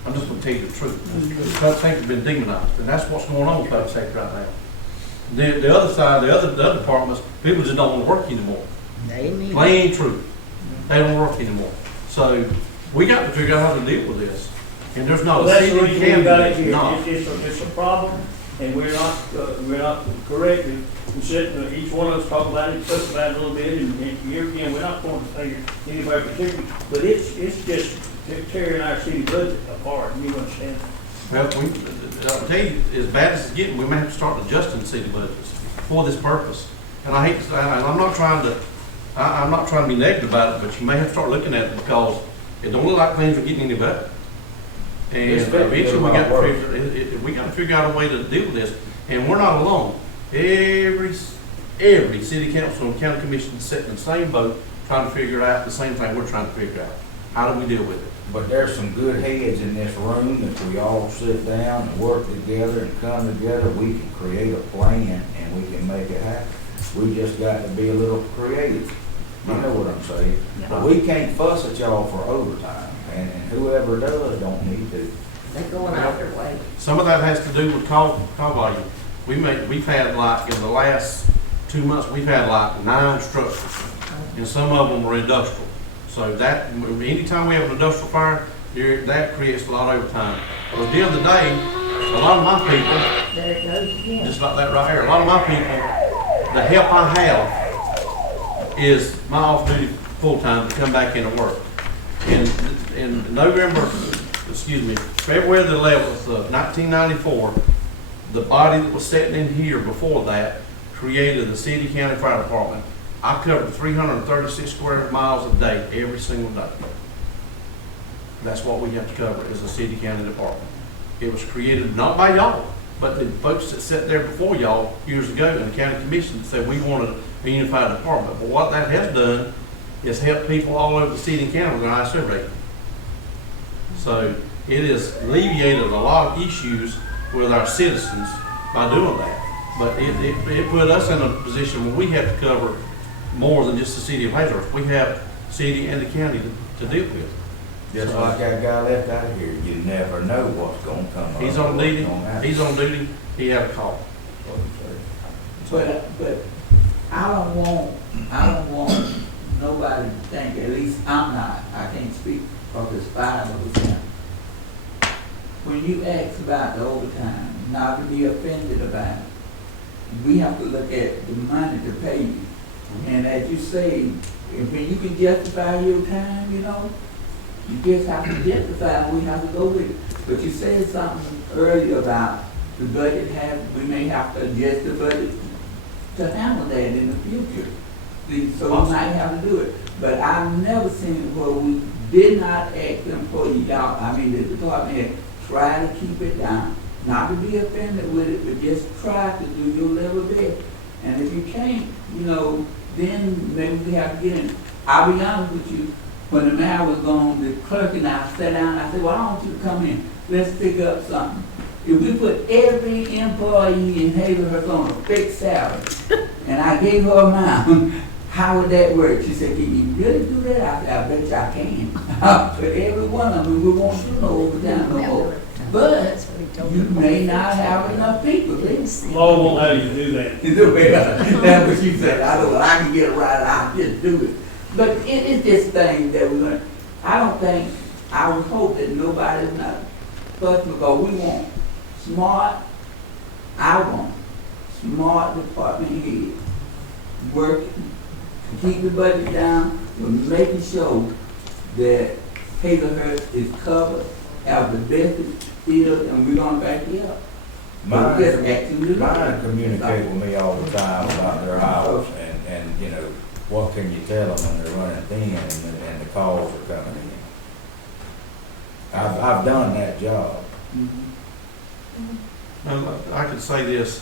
I'm just going to tell you the truth. Public safety has been demonized, and that's what's going on with public safety right now. The other side, the other departments, people just don't want to work anymore. Plain truth. They don't work anymore. So we got to figure out how to deal with this. And there's not Well, a that's the city reason we can got do it this. here. No. It's a problem, and we're not correcting. And sitting, each one of us talk about it, fuss about it a little bit, and here again, we're not going to figure anybody particular, but it's just tearing our city budget apart. You understand? Well, I'll tell you, as bad as it's getting, we may have to start adjusting city budgets for this purpose. And I hate to say, I'm not trying to be negative about it, but you may have to start looking at it because it don't look like things are getting any better. And eventually we got to figure out a way to deal with this. And we're not alone. Every city council and county commission is sitting in the same boat, trying to figure out the same thing we're trying to figure out. How do we deal with it? But there's some good heads in this room. If we all sit down and work together and come together, we can create a plan and we can make it happen. We just got to be a little creative. You know what I'm saying? Yeah. But we can't fuss at y'all for overtime, and whoever does don't need to. They're going out their way. Some of that has to do with call volume. We've had like in the last 2 months, we've had like 9 structures, and some of them were industrial. So that anytime we have an industrial fire, that creates a lot of overtime. But the other day, a lot of my people, There it goes again. just like that right here, a lot of my people, the help I have is my off-duty full-time to come back into work. In February the 11th of 1994, the body that was sitting in here before that created the city county fire department. I covered 336 square miles a day, every single day. That's what we have to cover as a city county department. It was created not by y'all, but the folks that sat there before y'all years ago in the county commission said we wanted a unified department. But what that has done is help people all over the city and county with their ISO rating. So it has alleviated a lot of issues with our citizens by doing that. But it put us in a position where we have to cover more than just the city of Hazlehurst. We have city and the county to deal with. Just like that guy left out here, you never know what's gonna come up. He's on what's duty. gonna happen. He's on duty. He had a call. But I don't want nobody to think, at least I'm not, I can't speak for this 5 of us now. When you ask about the overtime, not to be offended about it, we have to look at the money to pay you. And as you say, when you can justify your time, you know, you just have to justify, we have to go with it. But you said something earlier about the budget we may have to adjust the budget to handle that in the future. So we might have to do it. But I've never seen where we did not ask the employee out, the department head, try to keep it down. Not to be offended with it, but just try to do your level best. And if you can't, then maybe we have to get in. I'll be honest with you, when the mayor was gone, the clerk and I sat down, I said, well, I want you to come in, let's pick up something. If we put every employee in Hazelhurst on a fixed salary, and I gave her a amount, how would that work? She said, can you really do that? I said, I bet you I can. I'll put every one of them, we won't do no overtime no more. But you may not have enough people. Law won't allow you to do that. That's what you said. I know, well, I can get it right, I'll just do it. But it's this thing that we're going to, I would hope that nobody's not fussing, because we want smart department heads working to keep the budget down, but making sure that Hazelhurst is covered, have the best field, and we're going to back you up. Mine communicate with me all the time about their hours, and what can you tell them when they're running thin and the calls are coming in. I've done that job. Now, I could say this,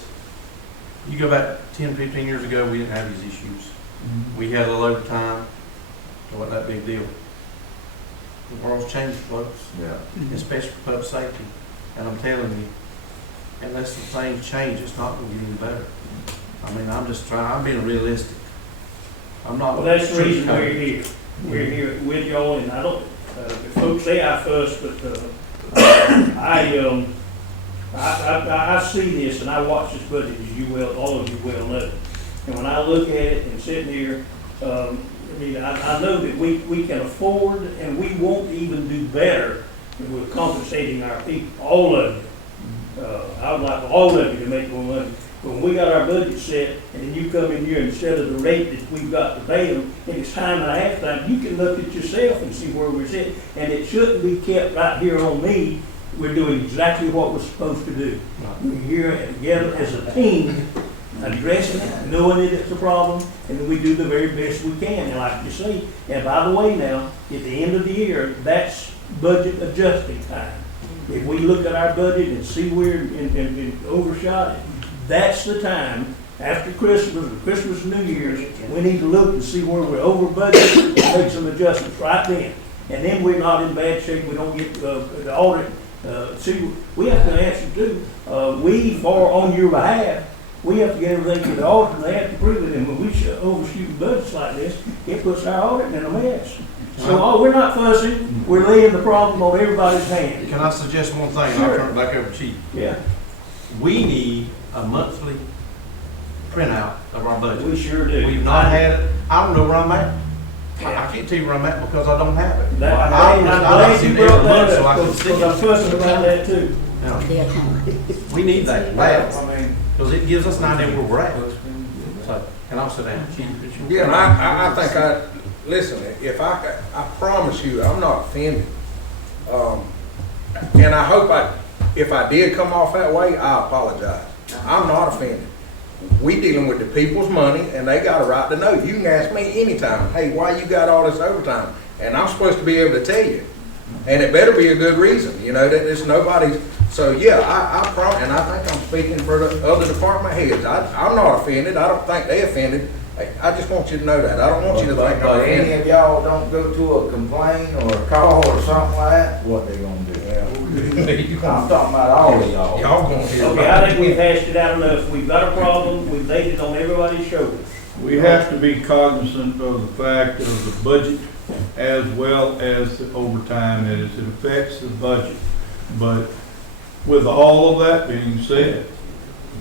you go back 10, 15 years ago, we didn't have these issues. We had a little overtime, it wasn't that big deal. The world's changed, folks, Yeah. especially for public safety. And I'm telling you, unless the things change, it's not going to get any better. I'm being realistic. I'm not. Well, that's the reason we're here. We're here with y'all, and I don't, the folks say I fuss, but, I see this and I watch this budget, as you well, all of you well know. And when I look at it and sitting here, I know that we can afford, and we won't even do better if we're compensating our people, all of you. I would like all of you to make more money. But when we got our budget set, and then you come in here, instead of the rate that we've got to pay them, and it's time and a half time, you can look at yourself and see where we're sitting. And it shouldn't be kept right here on me. We're doing exactly what we're supposed to do. We're here together as a team, addressing it, knowing that it's a problem, and we do the very best we can. And like you say, and by the way now, at the end of the year, that's budget adjusting time. If we look at our budget and see we're in overshot it, that's the time after Christmas and New Year's, we need to look and see where we're over budget and make some adjustments right then. And then we're not in bad shape, we don't get the audit. See, we have to answer too. On your behalf, we have to get everything to the auditor, and they have to prove it. And when we overshoot budgets like this, it puts our audit in a mess. So, we're not fussing, we're laying the problem on everybody's hands. Can I suggest one thing? Sure. I'll turn it back over to you. Yeah, We need a monthly printout of our budget. we sure do. We've not had it. I don't know where I'm at. I can't tell you where I'm at because I don't have it. I'm I've glad seen you it every brought month, that so I up, can because see I'm it. fussing about that too. Now, we need that bad because it gives us an idea where we're at. So, and I'll sit down. Yeah, and I think listen, I promise you, I'm not offended. And I hope if I did come off that way, I apologize. I'm not offended. We dealing with the people's money, and they got a right to know. You can ask me anytime, hey, why you got all this overtime? And I'm supposed to be able to tell you. And it better be a good reason, that it's nobody's. So yeah, I promise, and I think I'm speaking for the other department heads. I'm not offended. I don't think they offended. I just want you to know that. I don't want you to think I'm But any offended. of y'all don't go to a complaint or a call or something like that, what they gonna do? I'm talking about all of y'all. Y'all gonna hear Okay, about I think we've hashed it out enough. We've got a problem, we've laid it on everybody's shoulders. We have to be cognizant of the fact of the budget as well as the overtime as it affects the budget. But with all of that being said,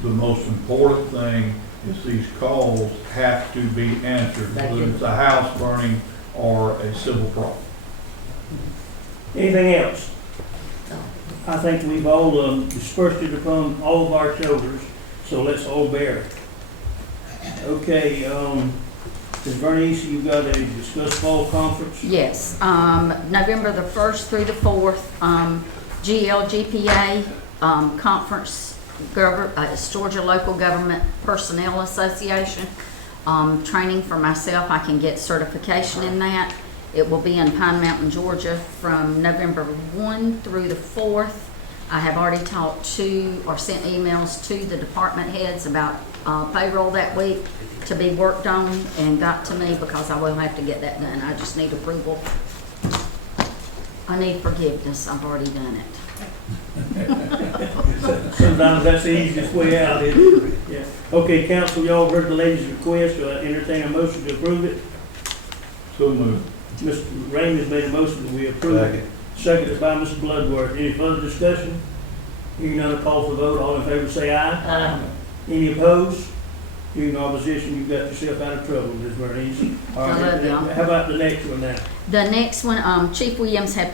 the most important thing is these calls have to be answered, whether it's a house burning or a civil problem. Anything else? I think we've all dispersed it upon all of our shoulders, so let's all bear it. Okay, Ms. Bernice, you got a discuss fall conference? Yes, November the 1st through the 4th, GLGPA conference, it's Georgia Local Government Personnel Association. Training for myself, I can get certification in that. It will be in Pine Mountain, Georgia from November 1 through the 4th. I have already talked to or sent emails to the department heads about payroll that week to be worked on and got to me because I will have to get that done. I just need approval. I need forgiveness. I've already done it. Sometimes that's the easiest way out, isn't it? Yeah. Okay, council, y'all heard the lady's request, entertain a motion to approve it. So moved. Mr. Raymond's made a motion that we approve it. Seconded by Mr. Bloodworth. Any further discussion? Hearing none, call for the vote. All in favor say aye. Aye. Any opposed? Hearing opposition, you've got yourself out of trouble, Ms. Bernice. All I love right, y'all. how about the next one now? The next one, Chief Williams had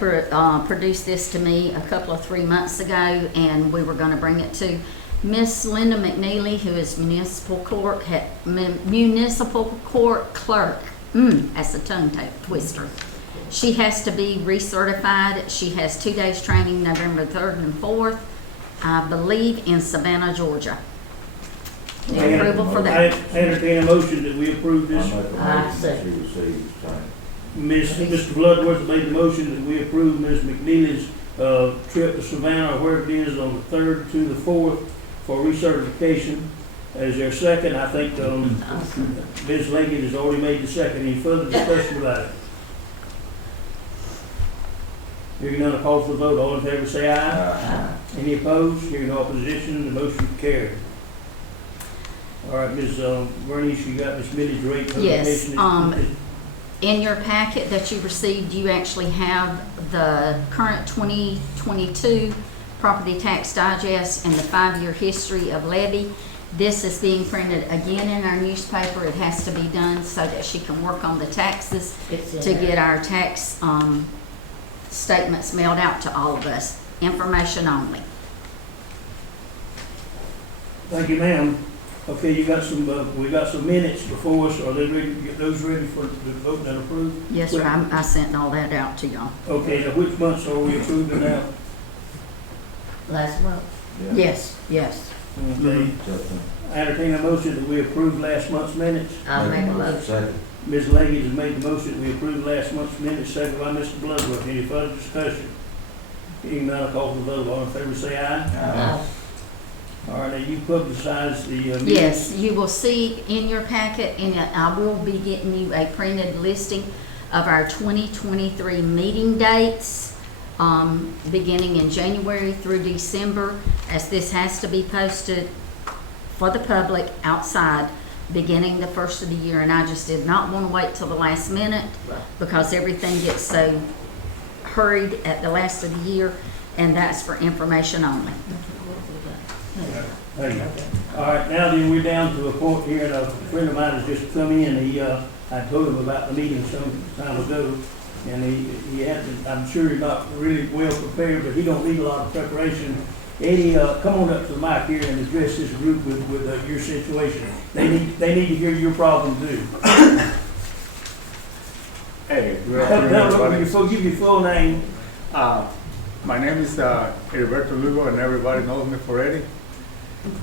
produced this to me a couple of 3 months ago, and we were going to bring it to Miss Linda McNeely, who is municipal court clerk. That's a tongue twister. She has to be recertified. She has 2 days training, November 3rd and 4th, I believe, in Savannah, Georgia. Need approval for I that. entertain a motion that we approve this. I see. Mr. Bloodworth made the motion that we approve Ms. McNeely's trip to Savannah, or where it is, on the 3rd to the 4th for recertification. Is there a second? I think Ms. Leggett has already made the second. Any further discussion about it? Hearing none, call for the vote. All in favor say aye. Aye. Any opposed? Hearing no opposition, the motion carried. All right, Ms. Bernice, you got Ms. Millie's rate Yes, notification. in your packet that you received, you actually have the current 2022 property tax digest and the 5-year history of levy. This is being printed again in our newspaper. It has to be done so that she can work on the taxes It's in to there. get our tax statements mailed out to all of us. Information only. Thank you, ma'am. Okay, you got some, we got some minutes before us. Are they ready to get those ready for the vote and approved? Yes, sir. I sent all that out to y'all. Okay, now which months are we approving now? Last month. Yes, yes. Okay. I entertain a motion that we approve last month's minutes. I'll make a motion. Second. Ms. Leggett has made the motion that we approve last month's minutes, second by Mr. Bloodworth. Any further discussion? Hearing none, I'll call for the vote. All in favor say aye. Aye. All right, now you publicize the minutes. Yes, you will see in your packet, and I will be getting you a printed listing of our 2023 meeting dates, beginning in January through December, as this has to be posted for the public outside, beginning the first of the year. And I just did not want to wait till the last minute because everything gets so hurried at the last of the year, and that's for information only. Thank you. All right, now then, we're down to a point here, and a friend of mine has just come in. I told him about the meeting some time ago, and he had to, I'm sure he's not really well prepared, but he don't need a lot of preparation. Eddie, come on up to the mic here and address this group with your situation. They need to hear your problem too. Hey, good afternoon, everybody. Give your full name. My name is Heriberto Lugo, and everybody knows me for Eddie.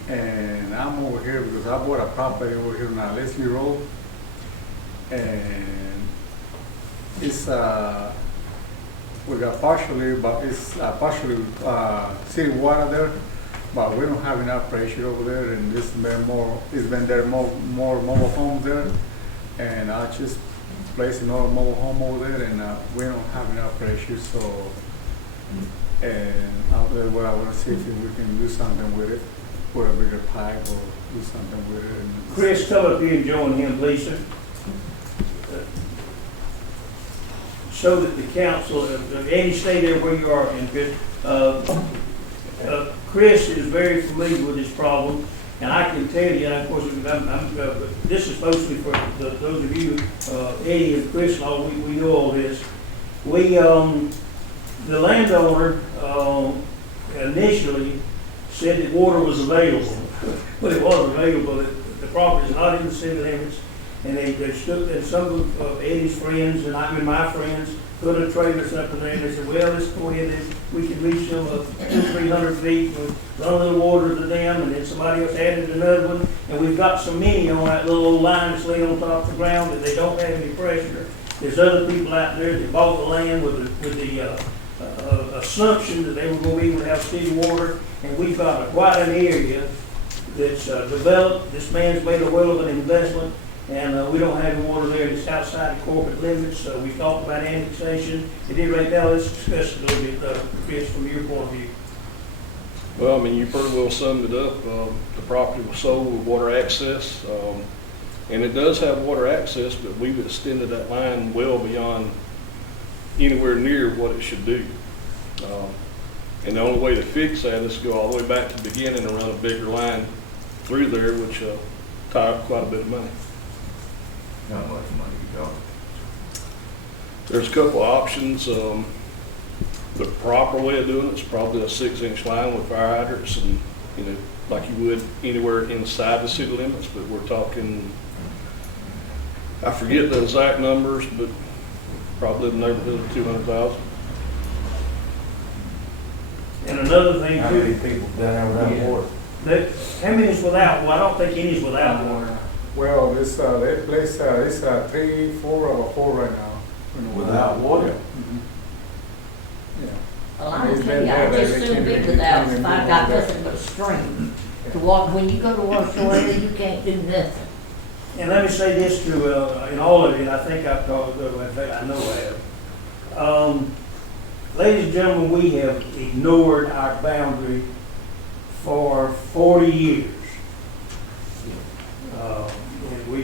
And I'm over here because I bought a property over here on Leslie Road. And it's, we got partially, but it's partially city water there, but we don't have enough pressure over there, and it's been more mobile homes there. And I just placed another mobile home over there, and we don't have enough pressure, so, and that's what I want to see if we can do something with it, put a bigger pipe or do something with it. And Chris, come up here and join him, please, sir. So that the council, Eddie, stay there where you are, and good. Chris is very familiar with this problem, And I can tell you, and of course, this is mostly for those of you, Eddie and Chris, and all, we know all this. The landowner, initially said that water was available. Well, it was available, the property is not in the city limits. And they stood, and some of Eddie's friends, and my friends, put a trailers up in there, and they said, well, let's go ahead and we can reach them 200-300 feet, and run a little water to them, and then somebody else added another one, and we've got so many on that little old line that's laying on top of the ground that they don't have any pressure. There's other people out there that bought the land with the assumption that they were going to be able to have city water, and we've got quite an area that's developed. This man's made a well of an investment, and we don't have any water there. It's outside the corporate limits. We talked about annexation. It is right now. Let's discuss it a little bit, Chris, from your point of view. Well, I mean, you pretty well summed it up. The property was sold with water access, and it does have water access, but we've extended that line well beyond anywhere near what it should do. And the only way to fix that is to go all the way back to the beginning and run a bigger line through there, which tie up quite a bit of money. How much money you got? There's a couple of options. The proper way of doing it is probably a 6-inch line with fire hydrants, and like you would anywhere inside the city limits. But we're talking, I forget the exact numbers, but probably in the neighborhood of 200,000. And another thing How too, many people down there without water? how many is without? Well, I don't think any is without water. Well, this, that place, it's 3, 4 or 4 right now. Without water? Mhm. Yeah. Well, I will tell you, I just soon be without, if I got nothing but a stream to walk. When you go to West Florida, you can't do nothing. And let me say this to, in all of it, I think I've talked, in fact, I know I have. Ladies and gentlemen, we have ignored our boundary for 40 years. And we're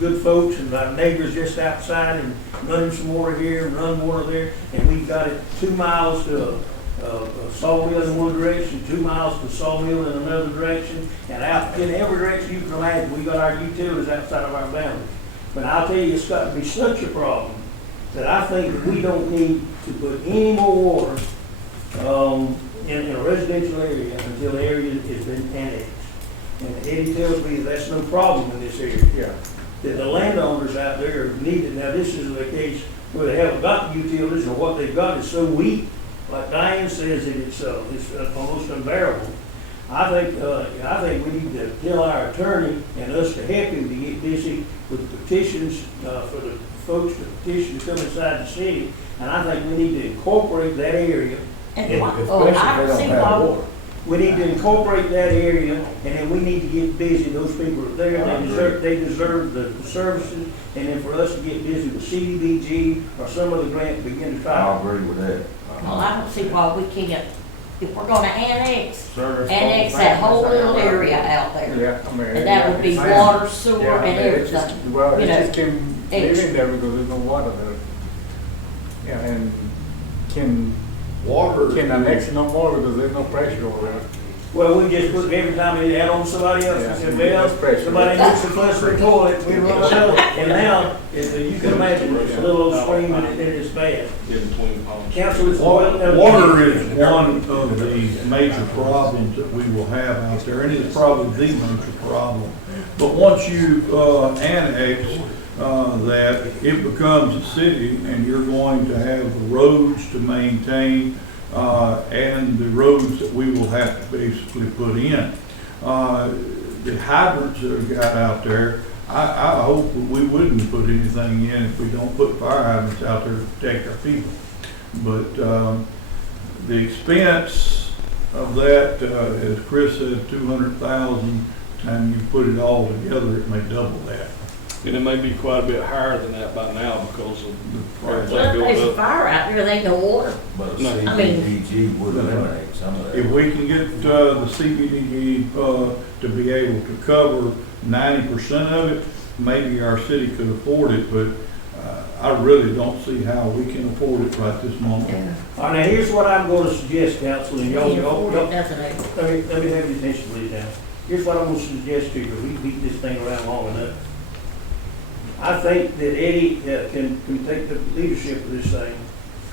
good folks, and our neighbors just outside, and running some water here and running water there, and we've got it 2 miles to a sawmill in one direction, 2 miles to a sawmill in another direction, and out in every direction you can imagine. We got our utilities outside of our boundaries. But I'll tell you, it's got to be such a problem that I think that we don't need to put any more water in a residential area until the area has been annexed. And Eddie tells me that's no problem in this area. Yeah. That the landowners out there need it. Now, this is the case where they haven't got utilities, or what they've got is so weak, like Diane says, that it's almost unbearable. I think we need to tell our attorney and us to help him to get busy with petitions for the folks to petition to come inside the city, and I think we need to incorporate that area. And I don't see why. We need to incorporate that area, and then we need to get busy. Those people are there, they deserve the services, and then for us to get busy with CDBG or some other grant, begin to try. I agree with that. Well, I don't see why we can't, if we're gonna annex that whole little area out there. Yeah, I mean. And that would be water, sewer, Yeah, I and mean, it's just- everything. Well, You it know, just can live in there because there's no water there. Yeah, and can annex no more because there's no pressure over there. Well, we just put, every time we add on somebody else, we said, well, That's pressure. somebody needs to flush their toilet, we run it out. And now, you can imagine, it's a little old stream and it is bad. In between ponds. Councilman Water is one of the major problems that we will have out there, and it's probably the major problem. But once you annex that, it becomes a city, and you're going to have the roads to maintain, and the roads that we will have to basically put in. The hydrants that are got out there, I hope that we wouldn't put anything in if we don't put fire hydrants out there to protect our people. But the expense of that, as Chris said, 200,000. Time you put it all together, it may double that. And it may be quite a bit higher than that by now because of the price Well, if there's a going up. fire out there, there ain't no water. But No. I mean- CDBG would eliminate some of that. If we can get the CBDG to be able to cover 90% of it, maybe our city could afford it, but I really don't see how we can afford it right this moment. All right, now here's what I'm gonna suggest, council, and Can't y'all, afford it, nothing else. let me have your attention, please, now. here's what I'm gonna suggest to you, we beat this thing around long enough. I think that Eddie can take the leadership of this thing,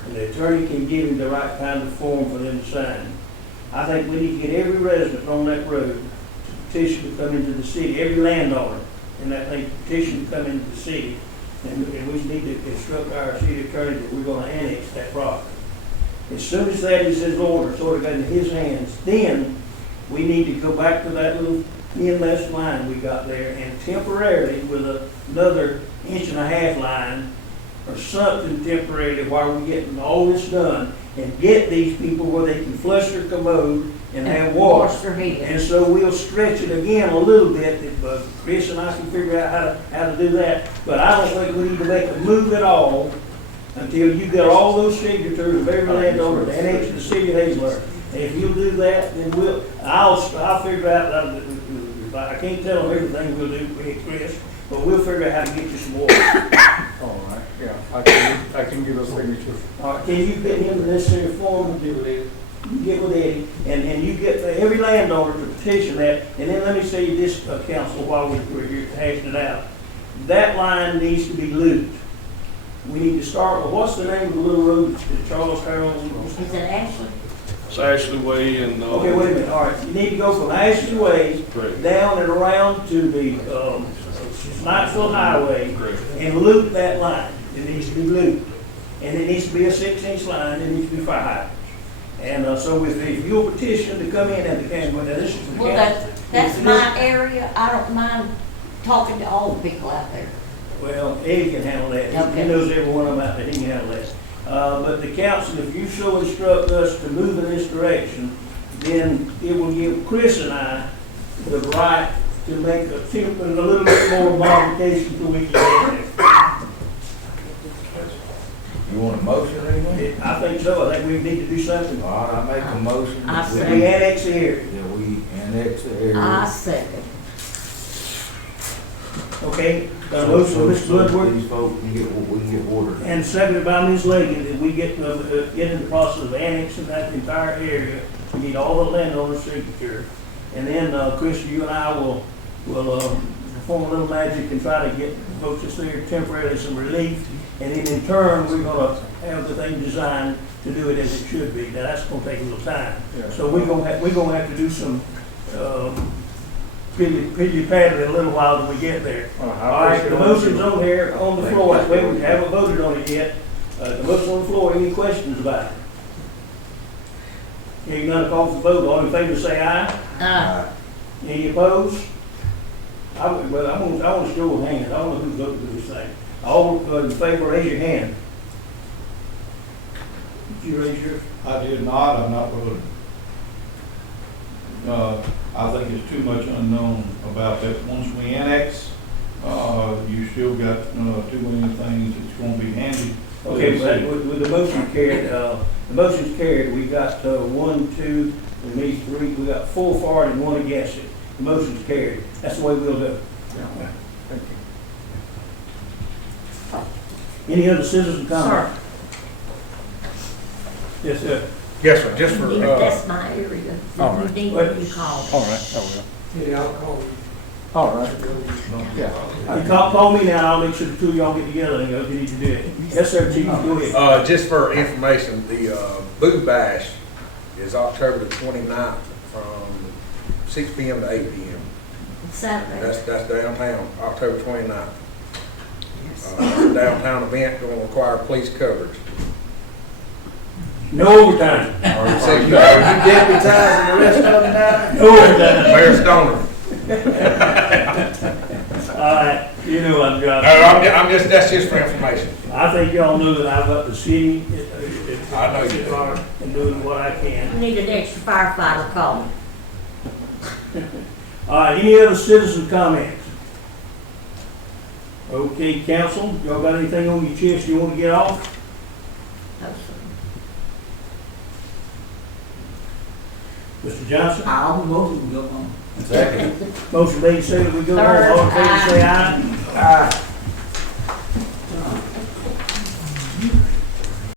and the attorney can give him the right kind of form for them to sign. I think we need to get every resident on that road to petition to come into the city, every landowner in that thing to petition to come into the city. And we need to instruct our city attorney that we're gonna annex that property. As soon as that is his order, sort of got in his hands, then we need to go back to that little endless line we got there and temporarily with another 1.5-inch line or something temporarily while we're getting all this done and get these people where they can flush their commode and have water. Wash their hands. And so we'll stretch it again a little bit, if Chris and I can figure out how to do that. But I don't think we need to make a move at all until you get all those signatures of every landowner to annex the city of Hazelburg. And if you'll do that, then I'll figure out, I can't tell them everything we'll do, me and Chris, but we'll figure out how to get you some water. All right, yeah, I can give a signature. All right, can you get him the necessary form to do it? You get with Eddie, and you get every landowner to petition that, and then let me say this, council, while we're here hashing it out. That line needs to be looped. We need to start with, what's the name of the little road that Charles Harold? Is it Ashley? It's Ashley Way and, Okay, wait a minute, all right, you need to go from Ashley Way Correct. down and around to the, Knightsville Highway and loop that line. It needs to be looped. And it needs to be a 6-inch line, it needs to be fire hydrants. And so if you'll petition to come in and the county, well, this is the Well, county. that's my area. I don't mind talking to all the people out there. Well, Eddie can handle that. He Okay. knows every one of them out there, he can handle that. But the council, if you so instruct us to move in this direction, then it will give Chris and I the right to make a little bit more modification to we can get You want a motion or anything? there. I think so. I think we need to do something. All right, I make a motion. I that second. We annex the area. That we annex the area. I second. Okay? Got a motion by Mr. So Bloodworth these folks can get, we can get water. and seconded by Ms. Leggett that we get in the process of annexing that entire area. We need all the landowners' signature. And then, Chris, you and I will perform a little magic and try to get folks that's there temporarily some relief. And then in turn, we're gonna have the thing designed to do it as it should be. Now, that's gonna take a little time. Yeah. So we're gonna have to do some, pretty padded a little while till we get there. All right, the motion's on here, on the floor, we haven't voted on it yet. The motion on the floor, any questions about it? Hearing none, call for the vote, all in favor say aye. Any opposed? I want to show of hands, I don't know who's voting for this thing. All in favor, raise your hand. Did you raise yours? I did not, I'm not voting. I think it's too much unknown about that. Once we annex, you still got, too many things that's gonna be handy. Okay, but with the motion carried, the motion's carried, we got 1, 2, and these 3, we got 4 for it and 1 against it. The motion's carried, that's the way we'll do it. Thank you. Any other citizen Sir, comment? Yes, sir. Yes, sir, just for, that's my area. all You right. need what you call it. all right, I will. Yeah, I'll call you. All right, yeah. You call me now, I'll make sure the two of y'all get together and go, you need to do it. Yes, sir, Chief, go ahead. Just for information, the Boo Bash is October the 29th from 6 p.m. to 8 p.m. Saturday. That's downtown, October 29th. Downtown event going to require police coverage. No overtime. Or Are you deputizing the rest of them now? No overtime. Mayor Stoner. All right, you know I'm No, driving. I'm just, that's just for information. I think y'all know that I've got the city. I know you do. And doing what I can. You need an extra firefighter call. All right, any other citizen comments? Okay, council, y'all got anything on your chest you want to get off? No, sir. Mr. Johnson? Our motion will go on. Second. Motion made, seconded, we go on. Third, All in favor, say aye.